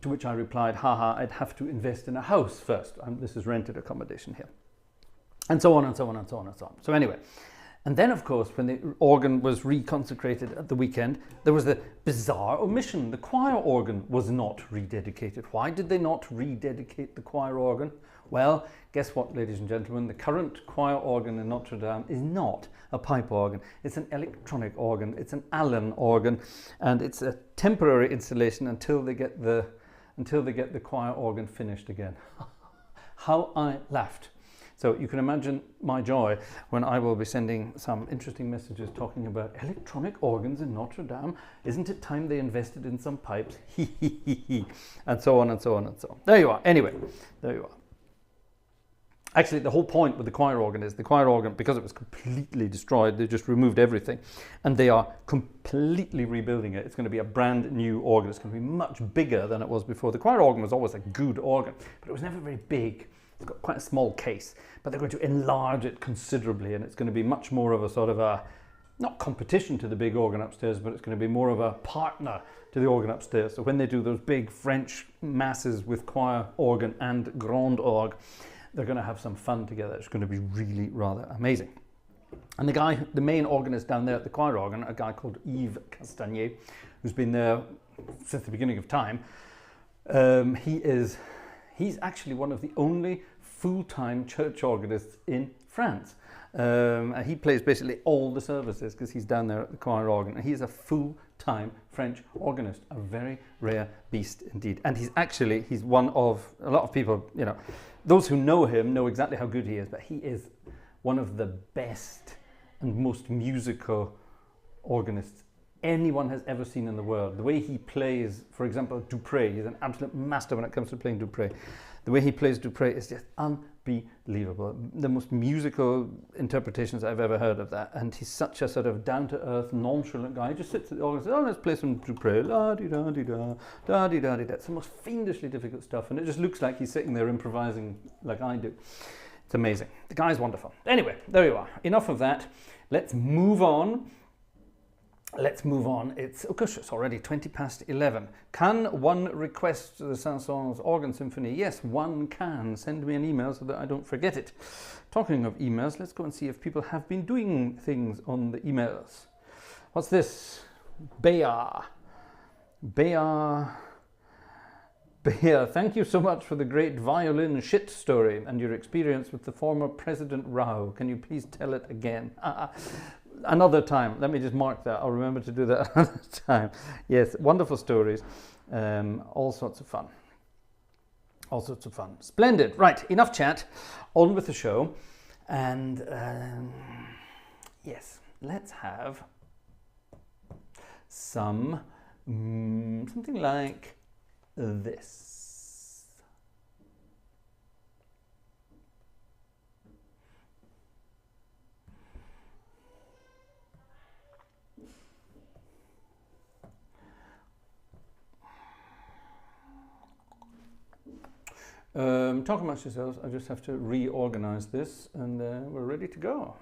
To which I replied, haha, I'd have to invest in a house first. This is rented accommodation here. And so on and so on and so on and so on. So anyway, and then of course, when the organ was reconsecrated at the weekend, there was the bizarre omission. The choir organ was not rededicated. Why did they not rededicate the choir organ? Well, guess what, ladies and gentlemen? The current choir organ in Notre Dame is not a pipe organ. It's an electronic organ. It's an Allen organ, and it's a temporary installation until they get the choir organ finished again. How I laughed. So you can imagine my joy when I will be sending some interesting messages talking about electronic organs in Notre Dame. Isn't it time they invested in some pipes? And so on and so on and so on. There you are. Anyway, there you are. Actually, the whole point with the choir organ is the choir organ, because it was completely destroyed, they just removed everything. And they are completely rebuilding it. It's going to be a brand new organ. It's going to be much bigger than it was before. The choir organ was always a good organ, but it was never very big. It's got quite a small case, but they're going to enlarge it considerably, and it's going to be much more of a sort of a, not competition to the big organ upstairs, but it's going to be more of a partner to the organ upstairs. So when they do those big French masses with choir organ and grand orgue, they're going to have some fun together. It's going to be really rather amazing. And the main organist down there at the choir organ, a guy called Yves Castagnier, who's been there since the beginning of time, he's actually one of the only full-time church organists in France. And he plays basically all the services because he's down there at the choir organ. And he's a full-time French organist, a very rare beast indeed. And he's one of, a lot of people, you know, those who know him know exactly how good he is, but he is one of the best and most musical organists anyone has ever seen in the world. The way he plays, for example, Dupré, he's an absolute master when it comes to playing Dupré. The way he plays Dupré is just unbelievable. The most musical interpretations I've ever heard of that. And he's such a sort of down-to-earth, nonchalant guy. He just sits at the organ and says, oh, let's play some Dupré. La-di-da-di-da, da-di-da-di-da. It's the most fiendishly difficult stuff. And it just looks like he's sitting there improvising like I do. It's amazing. The guy's wonderful. Anyway, there you are. Enough of that. Let's move on. Let's move on. It's already 11:20. Can one request the Saint-Saëns Organ Symphony? Yes, one can. Send me an email so that I don't forget it. Talking of emails, let's go and see if people have been doing things on the emails. What's this? Bea, thank you so much for the great violin shit story and your experience with the former President Rao. Can you please tell it again? Another time. Let me just mark that. I'll remember to do that another time. Yes, wonderful stories. All sorts of fun. All sorts of fun. Splendid. Right, enough chat. On with the show. And yes, let's have something like this. Talk amongst yourselves. I just have to reorganize this and we're ready to go.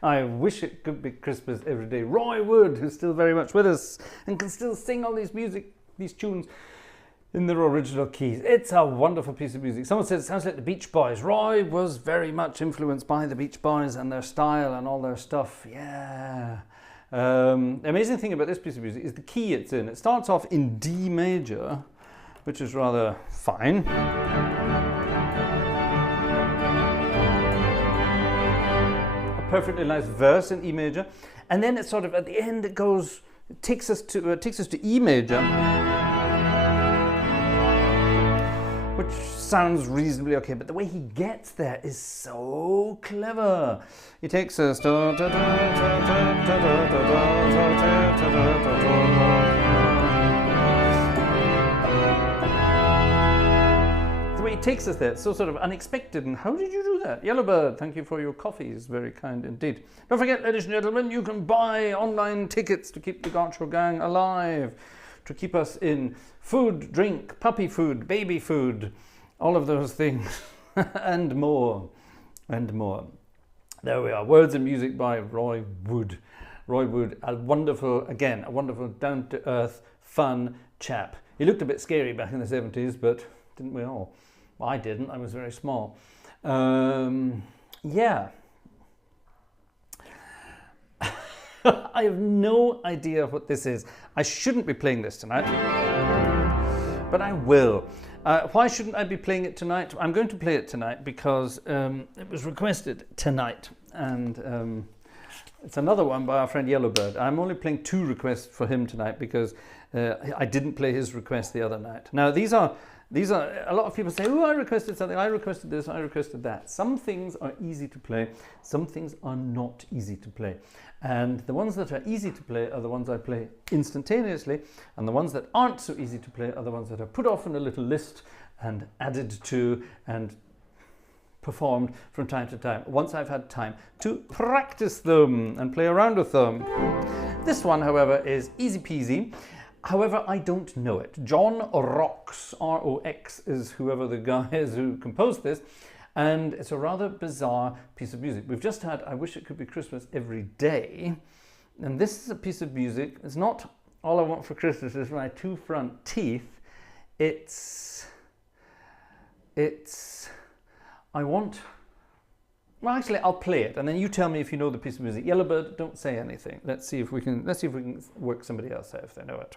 I wish it could be Christmas every day. Roy Wood, who's still very much with us and can still sing all these tunes in their original keys. It's a wonderful piece of music. Someone says it sounds like the Beach Boys. Roy was very much influenced by the Beach Boys and their style and all their stuff. Yeah. The amazing thing about this piece of music is the key it's in. It starts off in D major, which is rather fine. Perfectly nice verse in E major, and then it's sort of at the end it takes us to E major, which sounds reasonably okay, but the way he gets there is so clever. He takes us it takes us there. It's so sort of unexpected. And how did you do that? Yellowbird, thank you for your coffee. It's very kind indeed. Don't forget, ladies and gentlemen, you can buy online tickets to keep the Gartshore gang alive, to keep us in food, drink, puppy food, baby food, all of those things, and more, and more. There we are. Words and music by Roy Wood. Roy Wood, a wonderful down-to-earth, fun chap. He looked a bit scary back in the 70s, but didn't we all? Well, I didn't. I was very small. Yeah. I have no idea what this is. I shouldn't be playing this tonight, but I will. Why shouldn't I be playing it tonight? I'm going to play it tonight because it was requested tonight, and it's another one by our friend Yellowbird. I'm only playing 2 requests for him tonight because I didn't play his request the other night. Now, these are a lot of people say, oh, I requested something, I requested this, I requested that. Some things are easy to play, some things are not easy to play. And the ones that are easy to play are the ones I play instantaneously, and the ones that aren't so easy to play are the ones that are put off in a little list and added to and performed from time to time, once I've had time to practice them and play around with them. This one, however, is easy peasy. However, I don't know it. John Rocks, R-O-X, is whoever the guy is who composed this, and it's a rather bizarre piece of music. We've just had I Wish It Could Be Christmas Every Day, and this is a piece of music. It's not All I Want for Christmas Is My 2 Front Teeth. Well, actually, I'll play it, and then you tell me if you know the piece of music. Yellowbird, don't say anything. Let's see if we can work somebody else out if they know it.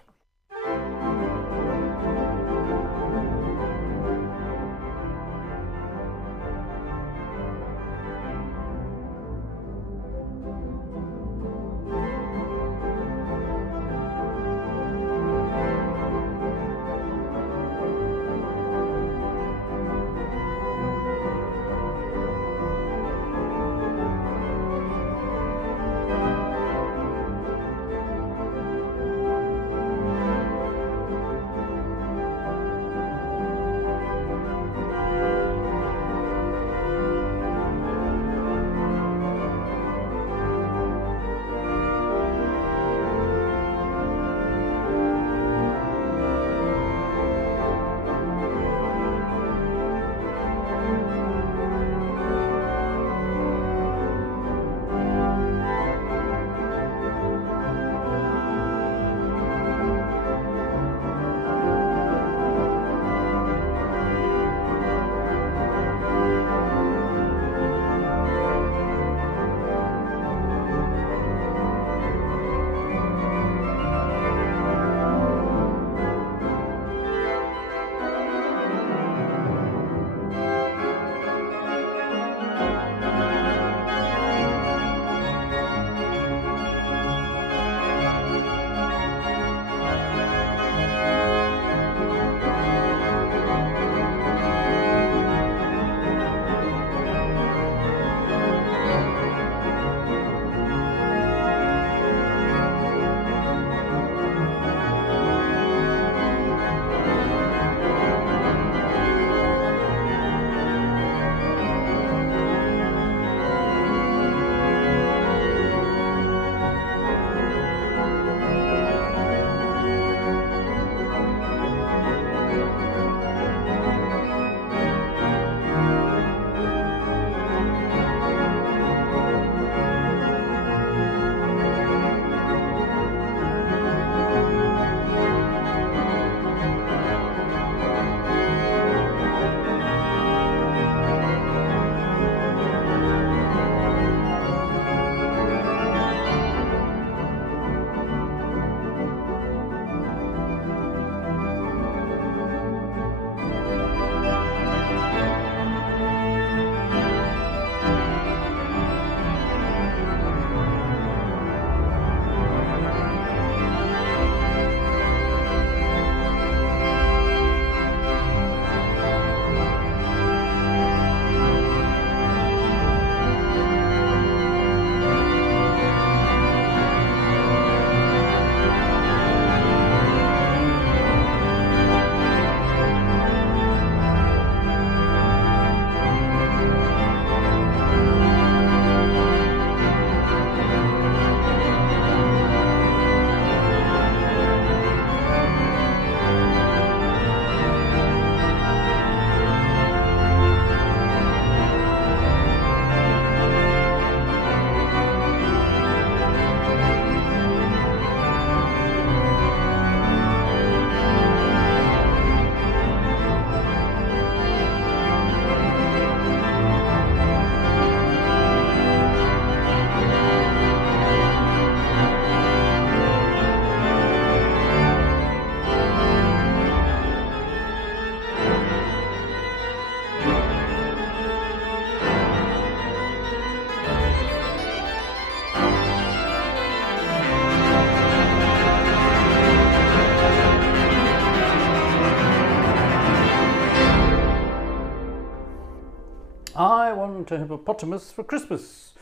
want a hippopotamus for Christmas.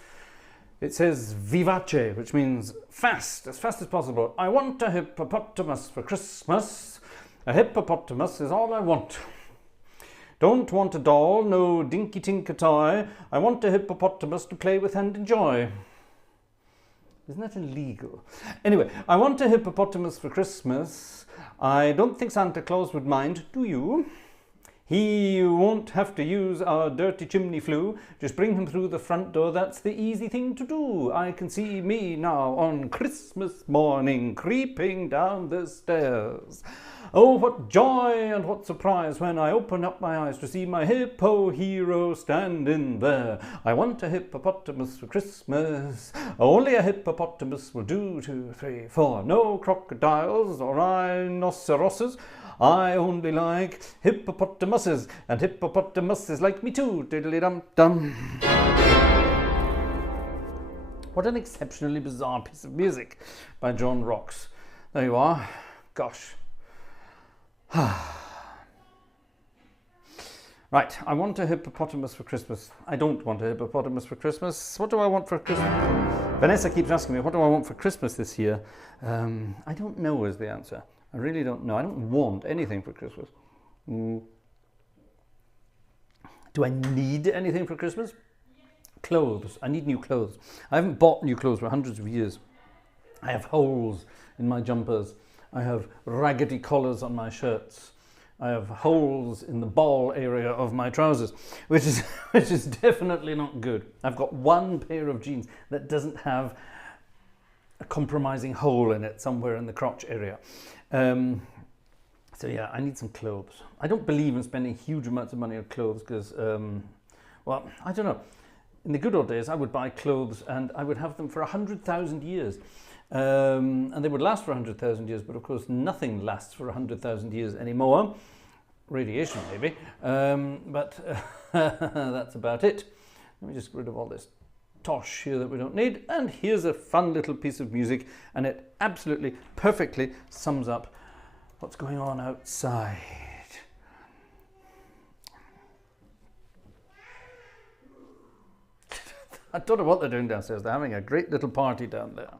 It says vivace, which means fast as possible. I want a hippopotamus for Christmas. A hippopotamus is all I want. Don't want a doll, no dinky tinker toy. I want a hippopotamus to play with and enjoy. Isn't that illegal? Anyway, I want a hippopotamus for Christmas. I don't think Santa Claus would mind, do you? He won't have to use our dirty chimney flue. Just bring him through the front door, that's the easy thing to do. I can see me now on Christmas morning creeping down the stairs. Oh, what joy and what surprise when I open up my eyes to see my hippo hero standing there. I want a hippopotamus for Christmas. Only a hippopotamus will do, 2, 3, 4. No crocodiles or rhinoceroses. I only like hippopotamuses, and hippopotamuses like me too. Diddly-dum-dum. What an exceptionally bizarre piece of music by John Rocks. There you are. Gosh. Right, I want a hippopotamus for Christmas. I don't want a hippopotamus for Christmas. What do I want for Christmas? Vanessa keeps asking me, what do I want for Christmas this year? I don't know is the answer. I really don't know. I don't want anything for Christmas. Do I need anything for Christmas? Clothes. I need new clothes. I haven't bought new clothes for hundreds of years. I have holes in my jumpers. I have raggedy collars on my shirts. I have holes in the ball area of my trousers, which is definitely not good. I've got one pair of jeans that doesn't have a compromising hole in it somewhere in the crotch area. So yeah, I need some clothes. I don't believe in spending huge amounts of money on clothes because, well, I don't know. In the good old days, I would buy clothes and I would have them for 100,000 years. And they would last for 100,000 years, but of course nothing lasts for 100,000 years anymore. Radiation maybe, but that's about it. Let me just get rid of all this tosh here that we don't need, and here's a fun little piece of music, and it absolutely perfectly sums up what's going on outside. I don't know what they're doing downstairs. They're having a great little party down there.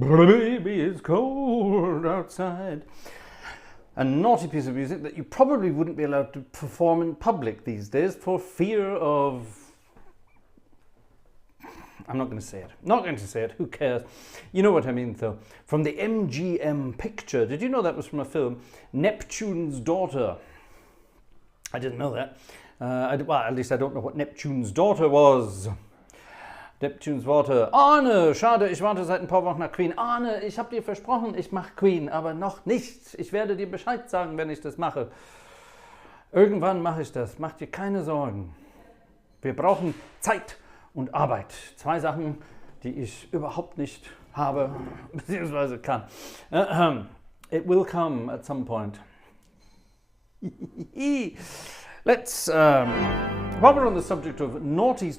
Baby, it's cold outside. A naughty piece of music that you probably wouldn't be allowed to perform in public these days for fear of... I'm not going to say it. Not going to say it. Who cares? You know what I mean, though. From the MGM picture. Did you know that was from a film? Neptune's Daughter. I didn't know that. Well, at least I don't know what Neptune's Daughter was. Neptune's Daughter. Arne, schade, ich warte seit ein paar Wochen nach Queen. Arne, ich habe dir versprochen, ich mache Queen, aber noch nicht. Ich werde dir Bescheid sagen, wenn ich das mache. Irgendwann mache ich das. Mach dir keine Sorgen. Wir brauchen Zeit und Arbeit. Zwei Sachen, die ich überhaupt nicht habe, beziehungsweise kann. It will come at some point. Let's, while we're on the subject of naughty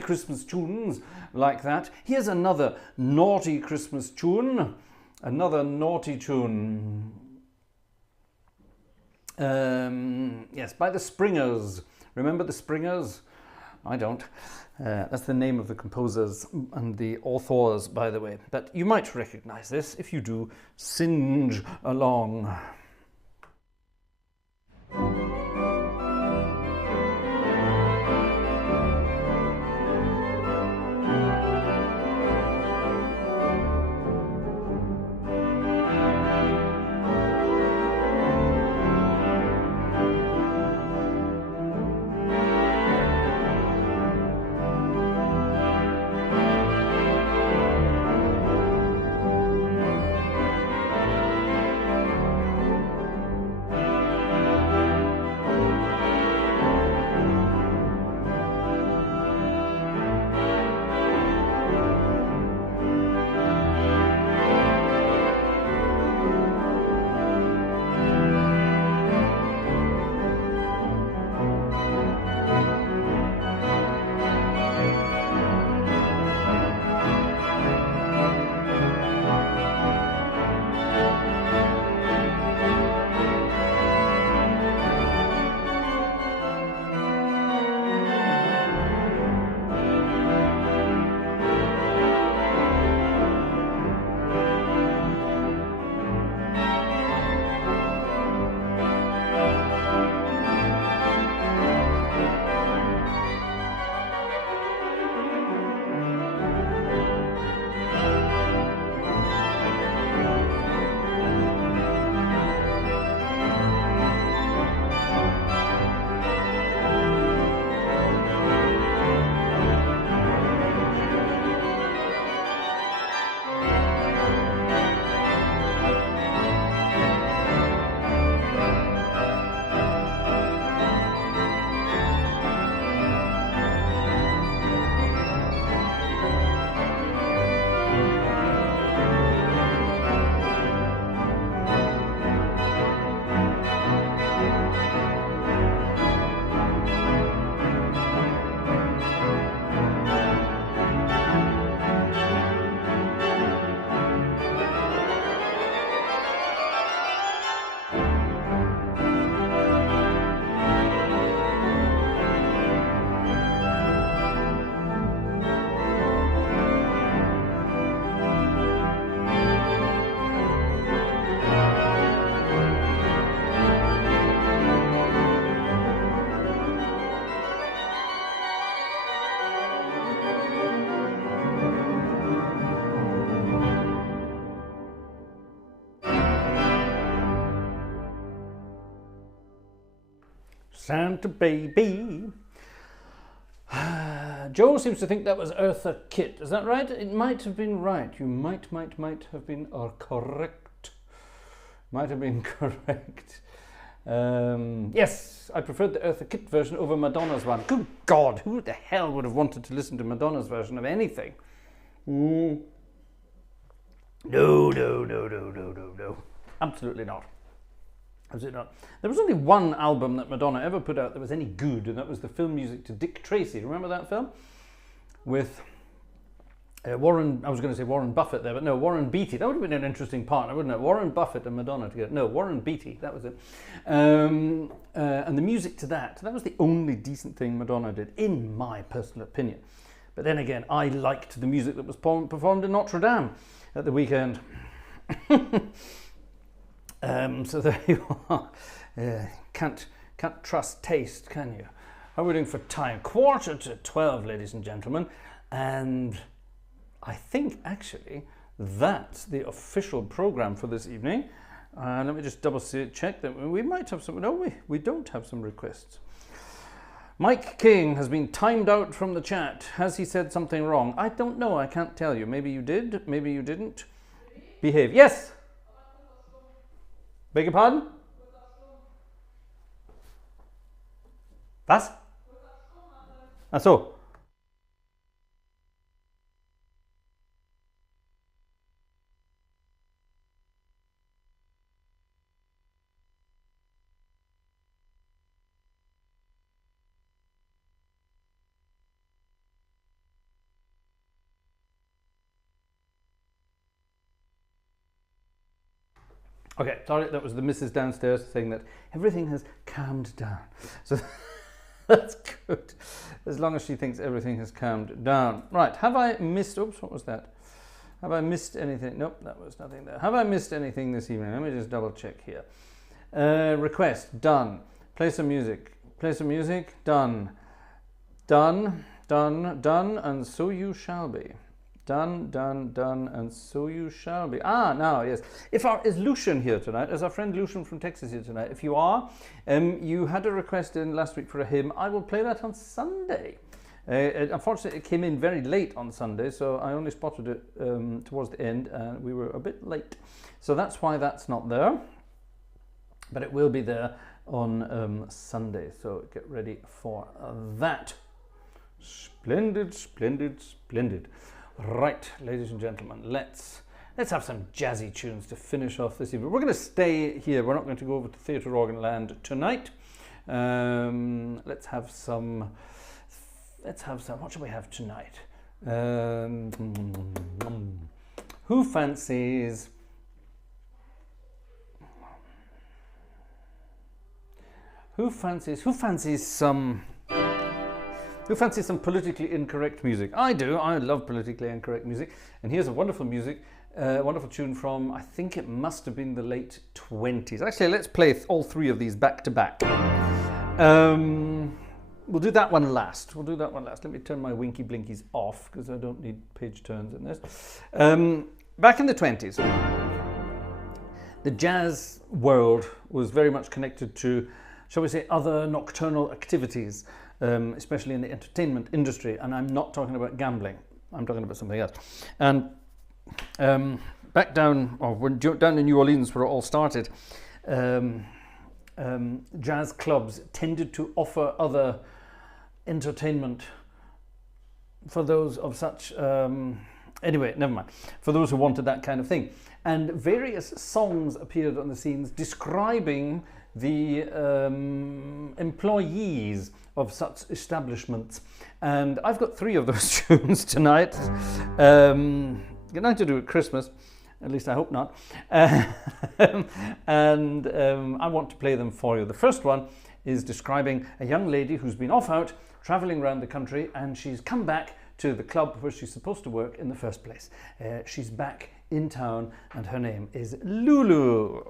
Christmas tunes like that, here's another naughty Christmas tune. Another naughty tune. Yes, by the Springers. Remember the Springers? I don't. That's the name of the composers and the authors, by the way. But you might recognize this. If you do, singe along. Santa baby. Joe seems to think that was Eartha Kitt. Is that right? It might have been right. You might have been correct. Might have been correct. Yes, I preferred the Eartha Kitt version over Madonna's one. Good God, who the hell would have wanted to listen to Madonna's version of anything? No. Absolutely not. Absolutely not. There was only one album that Madonna ever put out that was any good, and that was the film music to Dick Tracy. Remember that film? With Warren, I was going to say Warren Buffett there, but no, Warren Beatty. That would have been an interesting partner, wouldn't it? Warren Buffett and Madonna together. No, Warren Beatty, that was it. And the music to that was the only decent thing Madonna did, in my personal opinion. But then again, I liked the music that was performed in Notre Dame. at the weekend. So there you are. Can't trust taste, can you? How are we doing for time? 11:45, ladies and gentlemen. And I think actually that's the official program for this evening. Let me just double check that we might have some. No, we don't have some requests. Mike King has been timed out from the chat. Has he said something wrong? I don't know. I can't tell you. Maybe you did. Maybe you didn't. Behave. Yes. Beg your pardon? Was? Ach so. Okay, sorry, that was the missus downstairs saying that everything has calmed down. So that's good, as long as she thinks everything has calmed down. Right, have I missed, oops, what was that? Have I missed anything? Nope, that was nothing there. Have I missed anything this evening? Let me just double check here. Request, done. Play some music. Play some music, done. Done, done, done, and so you shall be. Done, done, done, and so you shall be. Ah, now, yes. Is Lucian here tonight? Is our friend Lucian from Texas here tonight? If you are, you had a request in last week for a hymn. I will play that on Sunday. Unfortunately, it came in very late on Sunday, so I only spotted it towards the end, and we were a bit late. So that's why that's not there. But it will be there on Sunday, so get ready for that. Splendid, splendid, splendid. Right, ladies and gentlemen, let's have some jazzy tunes to finish off this evening. We're going to stay here. We're not going to go over to Theatre Organ Land tonight. Let's have some. What shall we have tonight? Who fancies? Who fancies some? Who fancies some politically incorrect music? I do. I love politically incorrect music. And here's a wonderful wonderful tune from, I think it must have been the late 20s. Actually, let's play all three of these back to back. We'll do that one last. Let me turn my winky blinkies off because I don't need page turns in this. Back in the 20s, the jazz world was very much connected to, shall we say, other nocturnal activities. Especially in the entertainment industry, and I'm not talking about gambling, I'm talking about something else. And back down in New Orleans where it all started, jazz clubs tended to offer other entertainment for those of such, anyway, never mind, for those who wanted that kind of thing. And various songs appeared on the scenes describing the employees of such establishments, and I've got three of those tunes tonight. Got nothing to do with Christmas, at least I hope not. And I want to play them for you. The first one is describing a young lady who's been off out traveling around the country, and she's come back to the club where she's supposed to work in the first place. She's back in town, and her name is Lulu.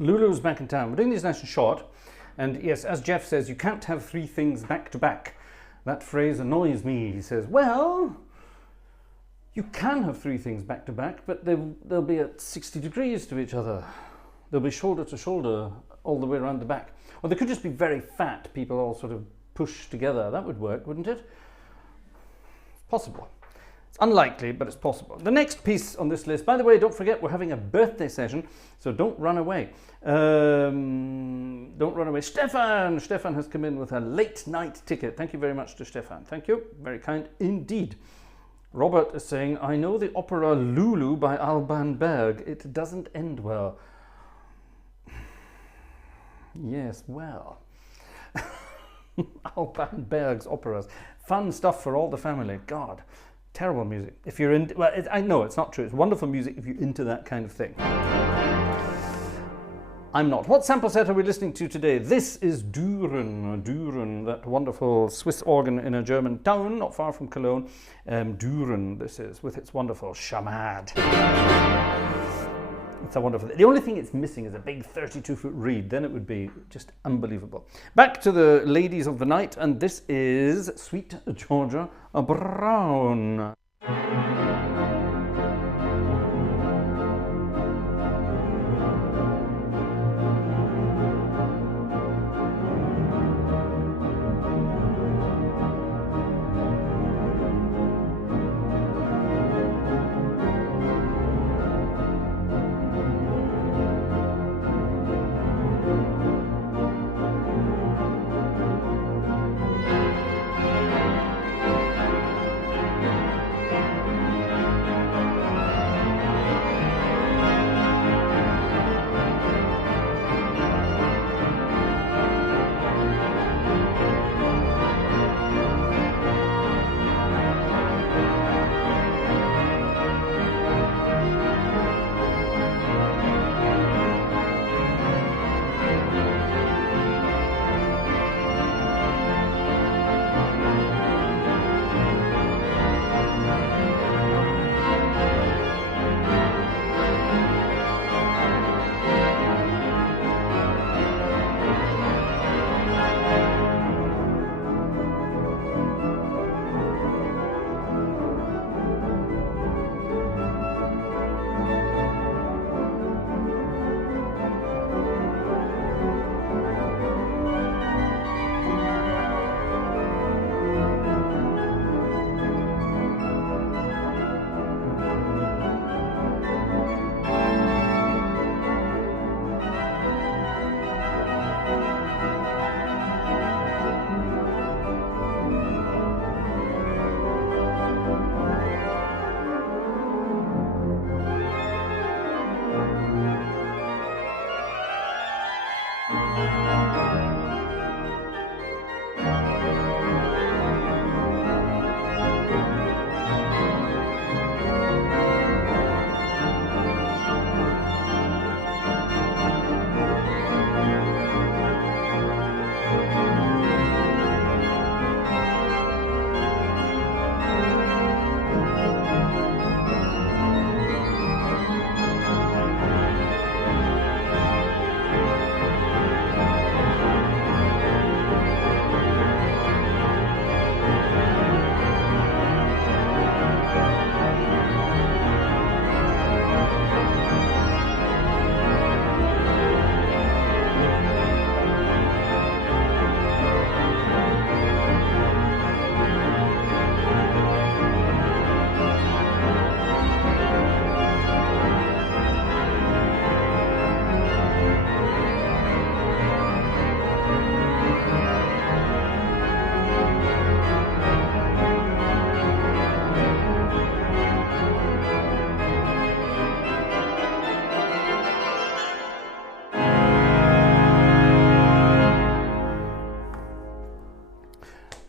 Lulu's back in town. We're doing these nice and short. And yes, as Jeff says, you can't have 3 things back to back. That phrase annoys me. He says, well, you can have 3 things back to back, but they'll be at 60 degrees to each other. They'll be shoulder to shoulder all the way around the back. Or they could just be very fat people all sort of pushed together. That would work, wouldn't it? It's possible. It's unlikely, but it's possible. The next piece on this list, by the way, don't forget we're having a birthday session, so don't run away. Don't run away. Stefan has come in with a late night ticket. Thank you very much to Stefan. Thank you. Very kind indeed. Robert is saying, I know the opera Lulu by Alban Berg. It doesn't end well. Yes, well. Alban Berg's operas. Fun stuff for all the family. God, terrible music. If you're into, well, I know it's not true. It's wonderful music if you're into that kind of thing. I'm not. What sample set are we listening to today? This is Düren, that wonderful Swiss organ in a German town, not far from Cologne. Düren, this is, with its wonderful shamad. It's a wonderful. The only thing it's missing is a big 32-foot reed. Then it would be just unbelievable. Back to the ladies of the night, and this is Sweet Georgia Brown.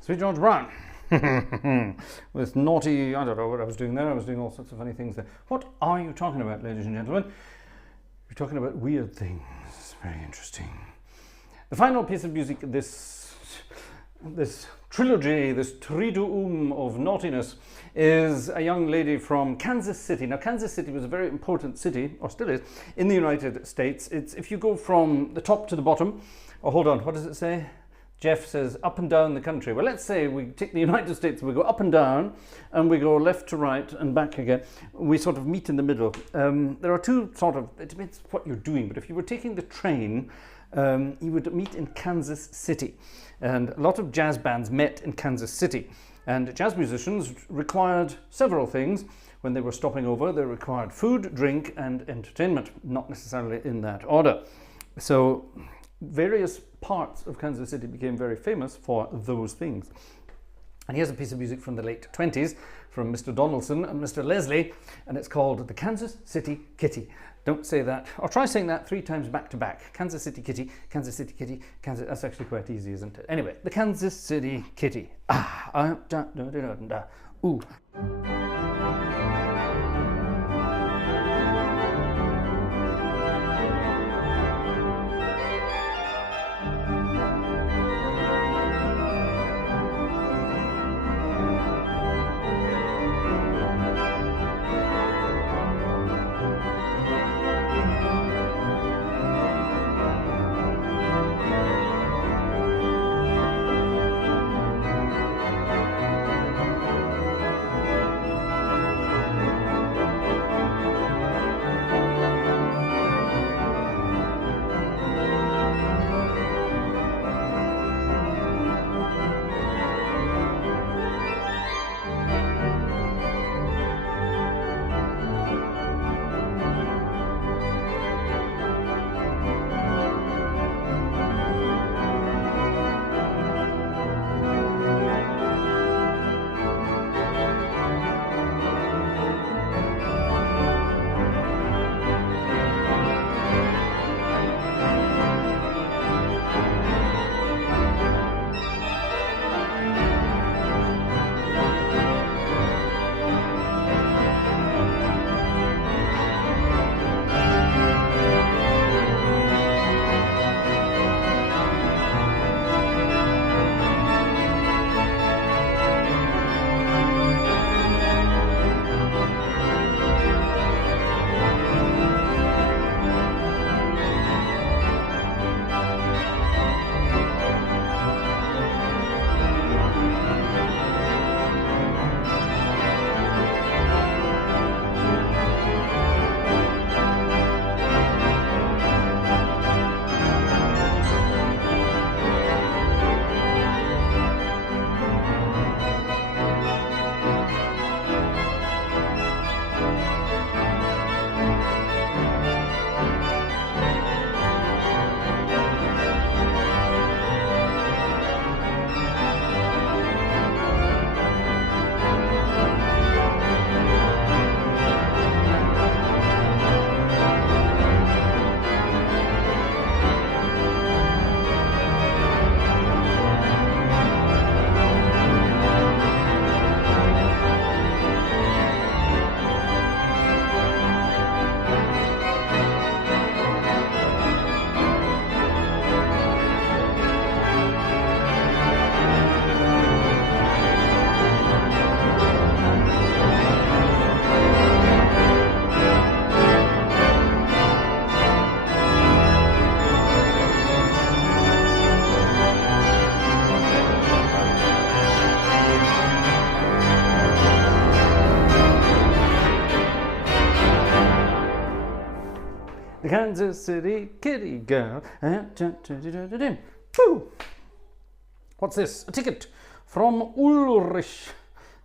Sweet George Brown. With naughty, I don't know what I was doing there. I was doing all sorts of funny things there. What are you talking about, ladies and gentlemen? You're talking about weird things. Very interesting. The final piece of music this this trilogy, this triduum of naughtiness, is a young lady from Kansas City. Now, Kansas City was a very important city, or still is, in the United States. It's if you go from the top to the bottom, or hold on, what does it say? Jeff says up and down the country. Well, let's say we take the United States, we go up and down, and we go left to right and back again. We sort of meet in the middle. There are two sort of, it depends what you're doing, but if you were taking the train, you would meet in Kansas City. And a lot of jazz bands met in Kansas City. And jazz musicians required several things when they were stopping over. They required food, drink, and entertainment, not necessarily in that order. So various parts of Kansas City became very famous for those things. And here's a piece of music from the late 20s from Mr. Donaldson and Mr. Leslie, and it's called The Kansas City Kitty. Don't say that, or try saying that 3 times back to back. Kansas City Kitty, Kansas City Kitty, Kansas. That's actually quite easy, isn't it? Anyway, The Kansas City Kitty. Ooh. The Kansas City Kitty Girl. What's this? A ticket from Ulrich.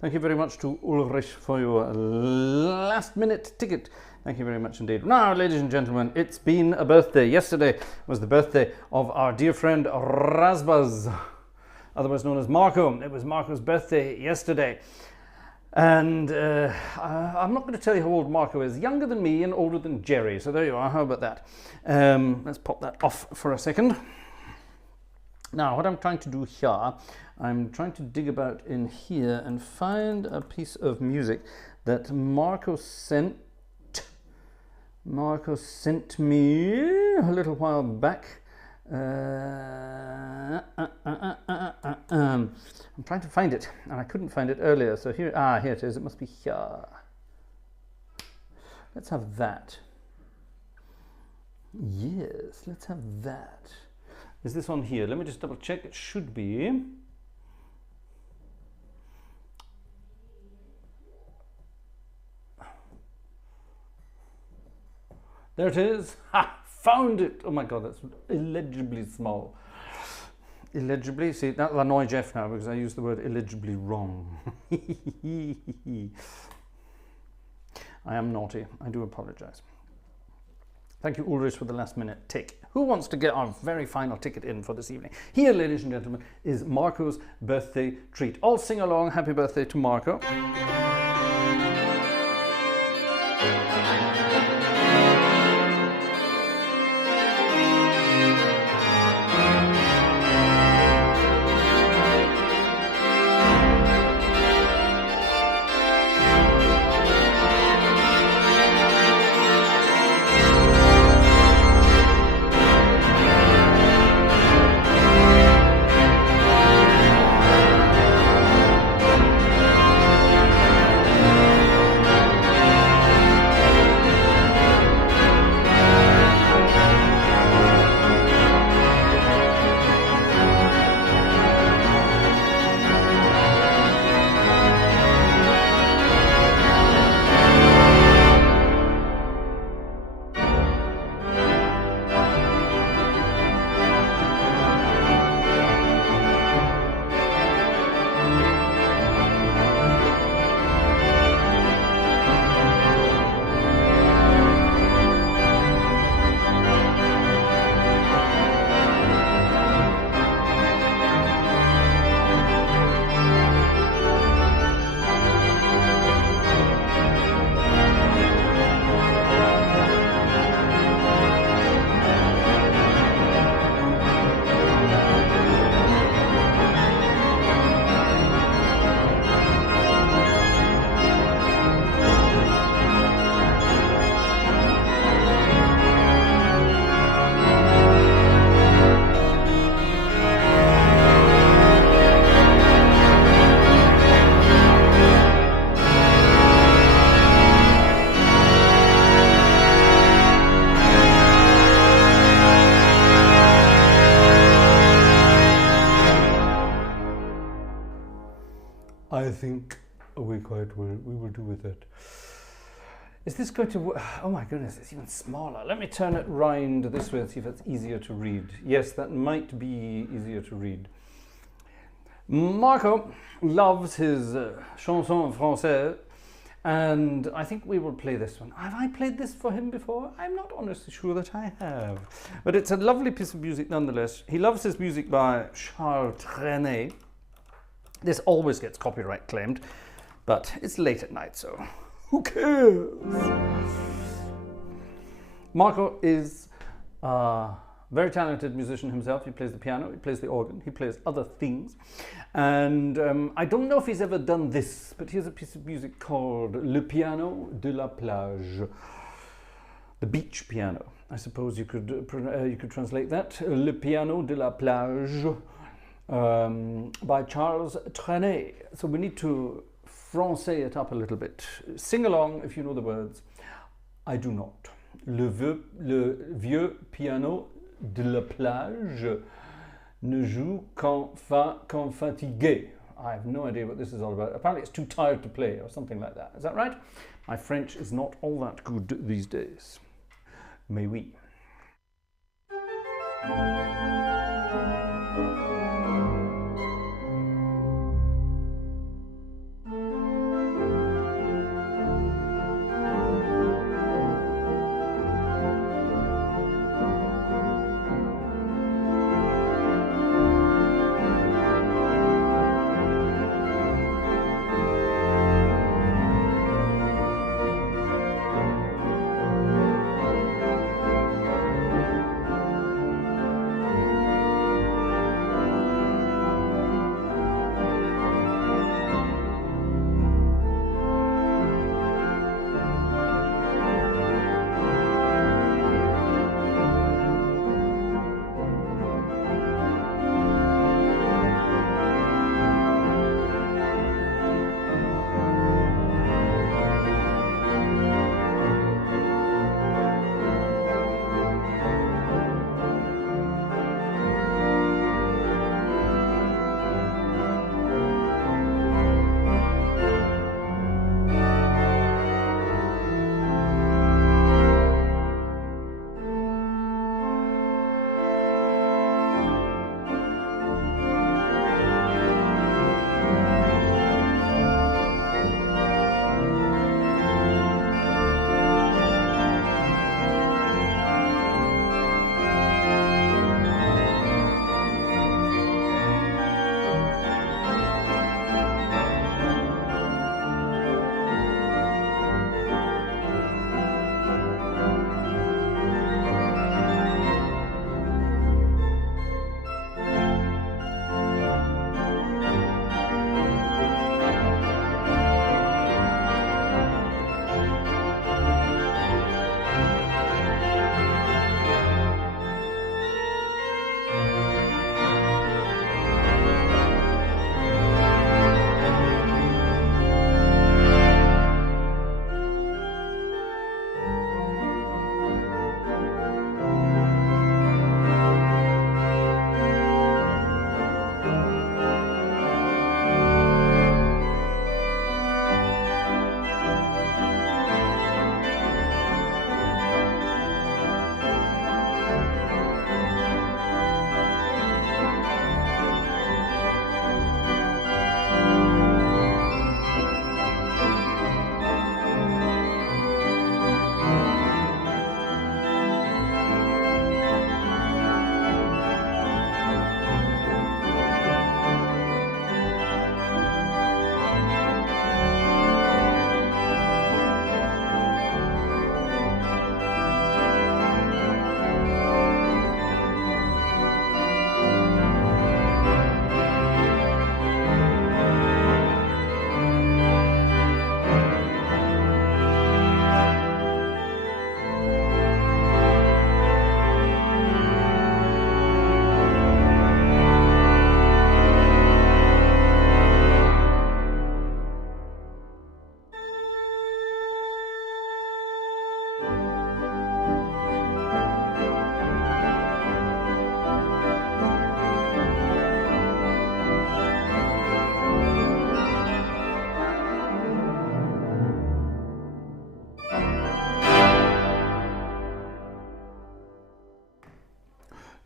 Thank you very much to Ulrich for your last minute ticket. Thank you very much indeed. Now, ladies and gentlemen, it's been a birthday. Yesterday was the birthday of our dear friend Razbaz, otherwise known as Marco. It was Marco's birthday yesterday. And I'm not going to tell you how old Marco is. Younger than me and older than Jerry. So there you are. How about that? Let's pop that off for a second. Now, what I'm trying to do here, I'm trying to dig about in here and find a piece of music that Marco sent me a little while back. I'm trying to find it, and I couldn't find it earlier. So here it is. It must be here. Let's have that. Yes, let's have that. Is this on here? Let me just double check. It should be. There it is. Ha! Found it! Oh my god, that's illegibly small. Illegibly? See, that'll annoy Jeff now because I used the word illegibly wrong. I am naughty. I do apologise. Thank you, Ulrich, for the last minute tick. Who wants to get our very final ticket in for this evening? Here, ladies and gentlemen, is Marco's birthday treat. All sing along. Happy birthday to Marco. I think we will do with it. Is this going to work? Oh my goodness, it's even smaller. Let me turn it round this way and see if it's easier to read. Yes, that might be easier to read. Marco loves his chanson française, and I think we will play this one. Have I played this for him before? I'm not honestly sure that I have. But it's a lovely piece of music nonetheless. He loves his music by Charles Trenet. This always gets copyright claimed, but it's late at night, so who cares? Marco is a very talented musician himself. He plays the piano, he plays the organ, he plays other things. And I don't know if he's ever done this, but here's a piece of music called Le Piano de la Plage. The beach piano, I suppose you could translate that. Le Piano de la Plage. By Charles Trenet. So we need to français it up a little bit. Sing along if you know the words. I do not. Le vieux piano de la plage ne joue qu'en fatigué. I have no idea what this is all about. Apparently it's too tired to play or something like that. Is that right? My French is not all that good these days. Mais oui.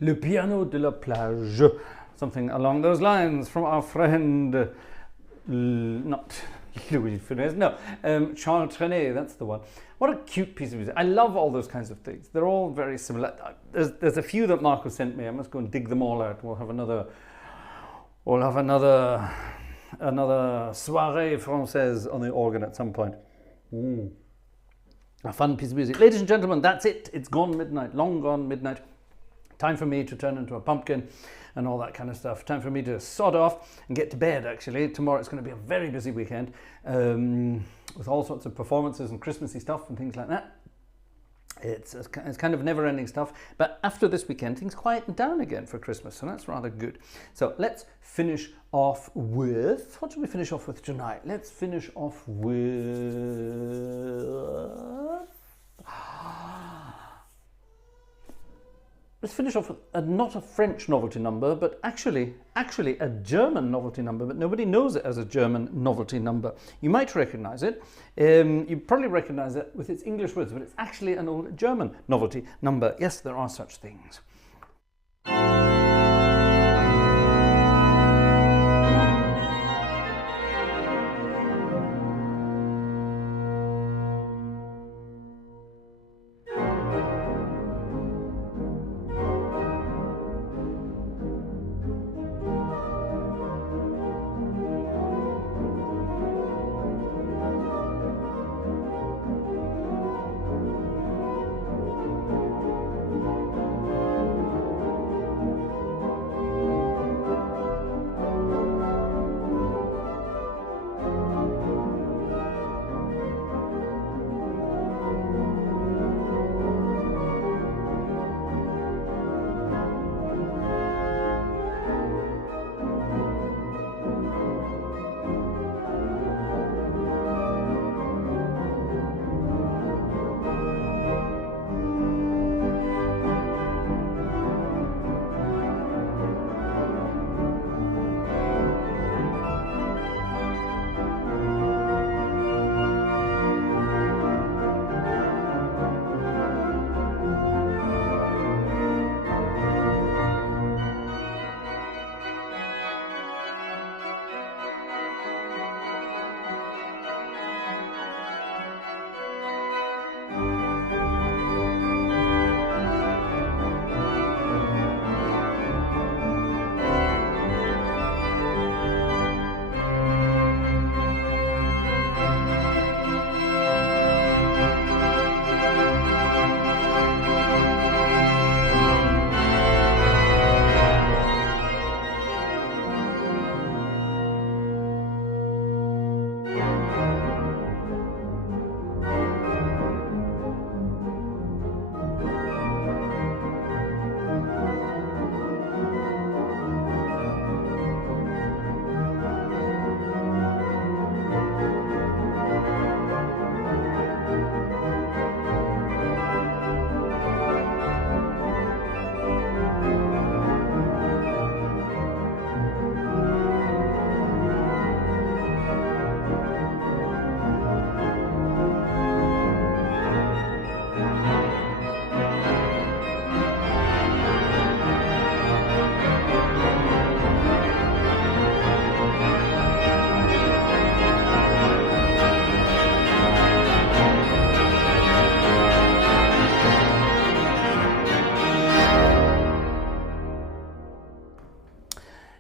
Le piano de la plage, something along those lines from our friend, not Louis Funès, no, Charles Trenet, that's the one. What a cute piece of music. I love all those kinds of things. They're all very similar. There's a few that Marco sent me. I must go and dig them all out. We'll have another soirée française on the organ at some point. A fun piece of music. Ladies and gentlemen, that's it. It's gone midnight, long gone midnight. Time for me to turn into a pumpkin and all that kind of stuff. Time for me to sod off and get to bed, actually. Tomorrow it's going to be a very busy weekend with all sorts of performances and Christmassy stuff and things like that. It's kind of never-ending stuff. But after this weekend, things quieten down again for Christmas, so that's rather good. So let's finish off with... What should we finish off with tonight? Let's finish off with... Let's finish off with not a French novelty number, but actually a German novelty number, but nobody knows it as a German novelty number. You might recognize it. You probably recognize it with its English words, but it's actually an old German novelty number. Yes, there are such things.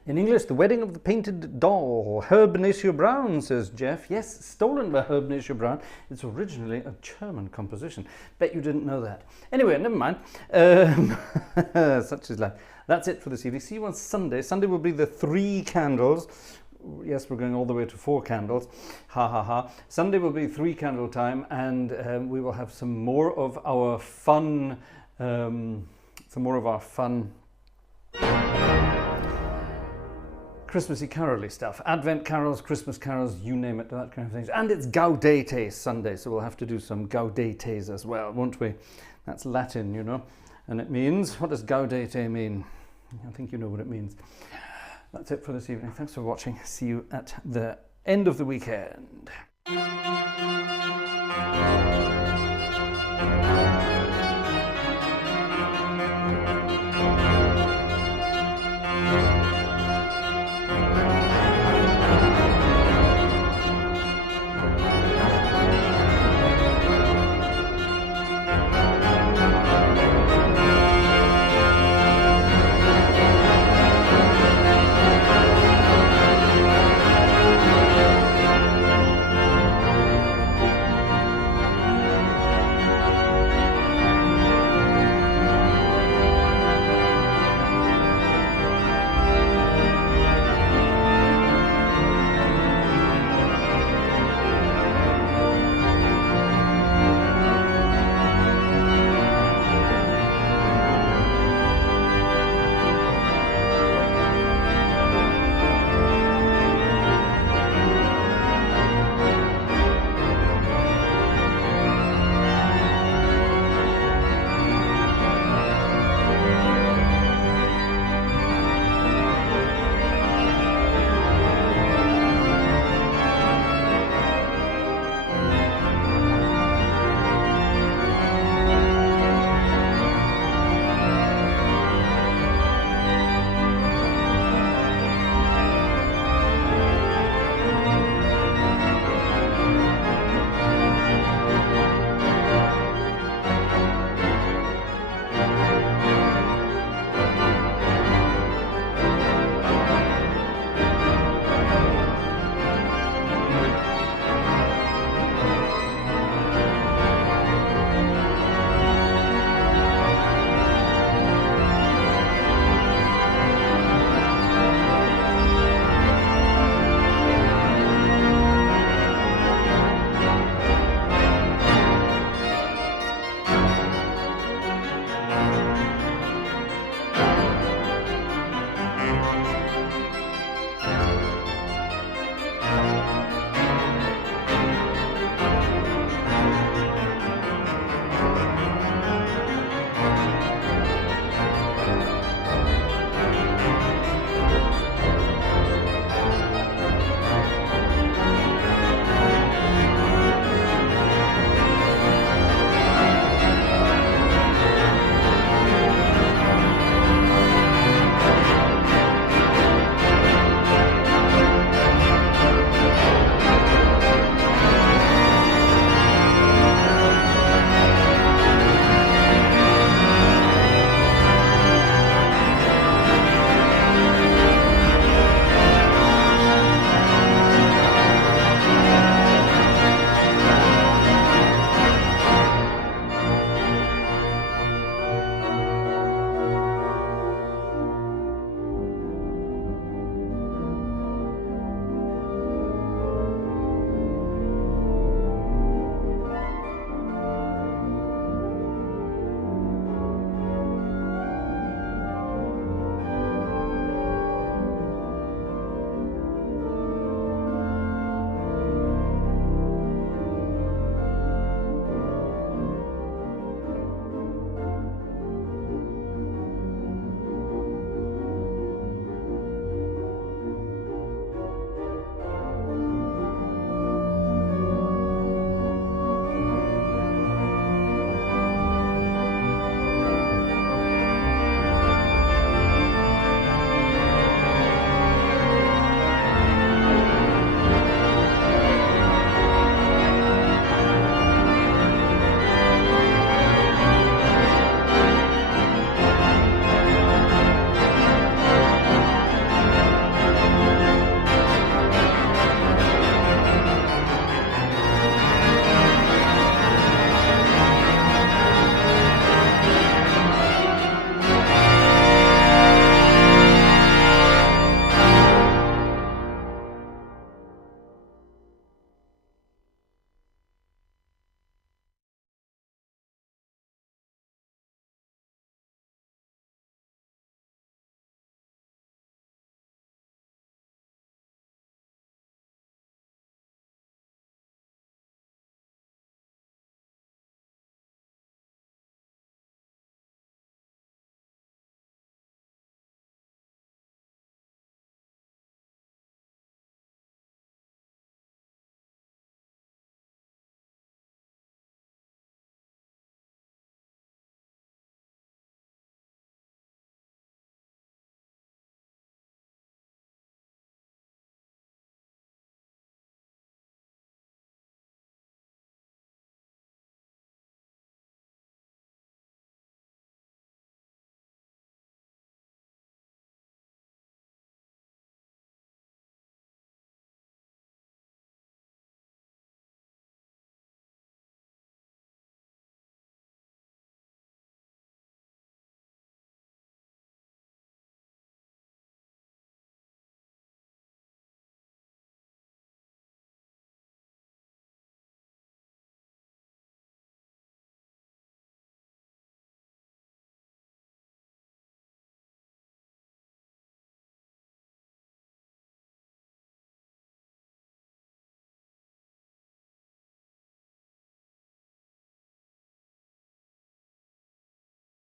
In English, The Wedding of the Painted Doll. Herb Ignacio Brown, says Jeff. Yes, stolen by Herb Ignacio Brown. It's originally a German composition. Bet you didn't know that. Anyway, never mind. Such is life. That's it for this evening. See you on Sunday. Sunday will be the 3 candles. Yes, we're going all the way to 4 candles. Ha ha ha. Sunday will be 3 candle time, and we will have some more of our fun. Christmassy carol-y stuff. Advent carols, Christmas carols, you name it, that kind of thing. And it's Gaudete Sunday, so we'll have to do some Gaudetes as well, won't we? That's Latin, you know. And it means, what does Gaudete mean? I think you know what it means. That's it for this evening. Thanks for watching. See you at the end of the weekend.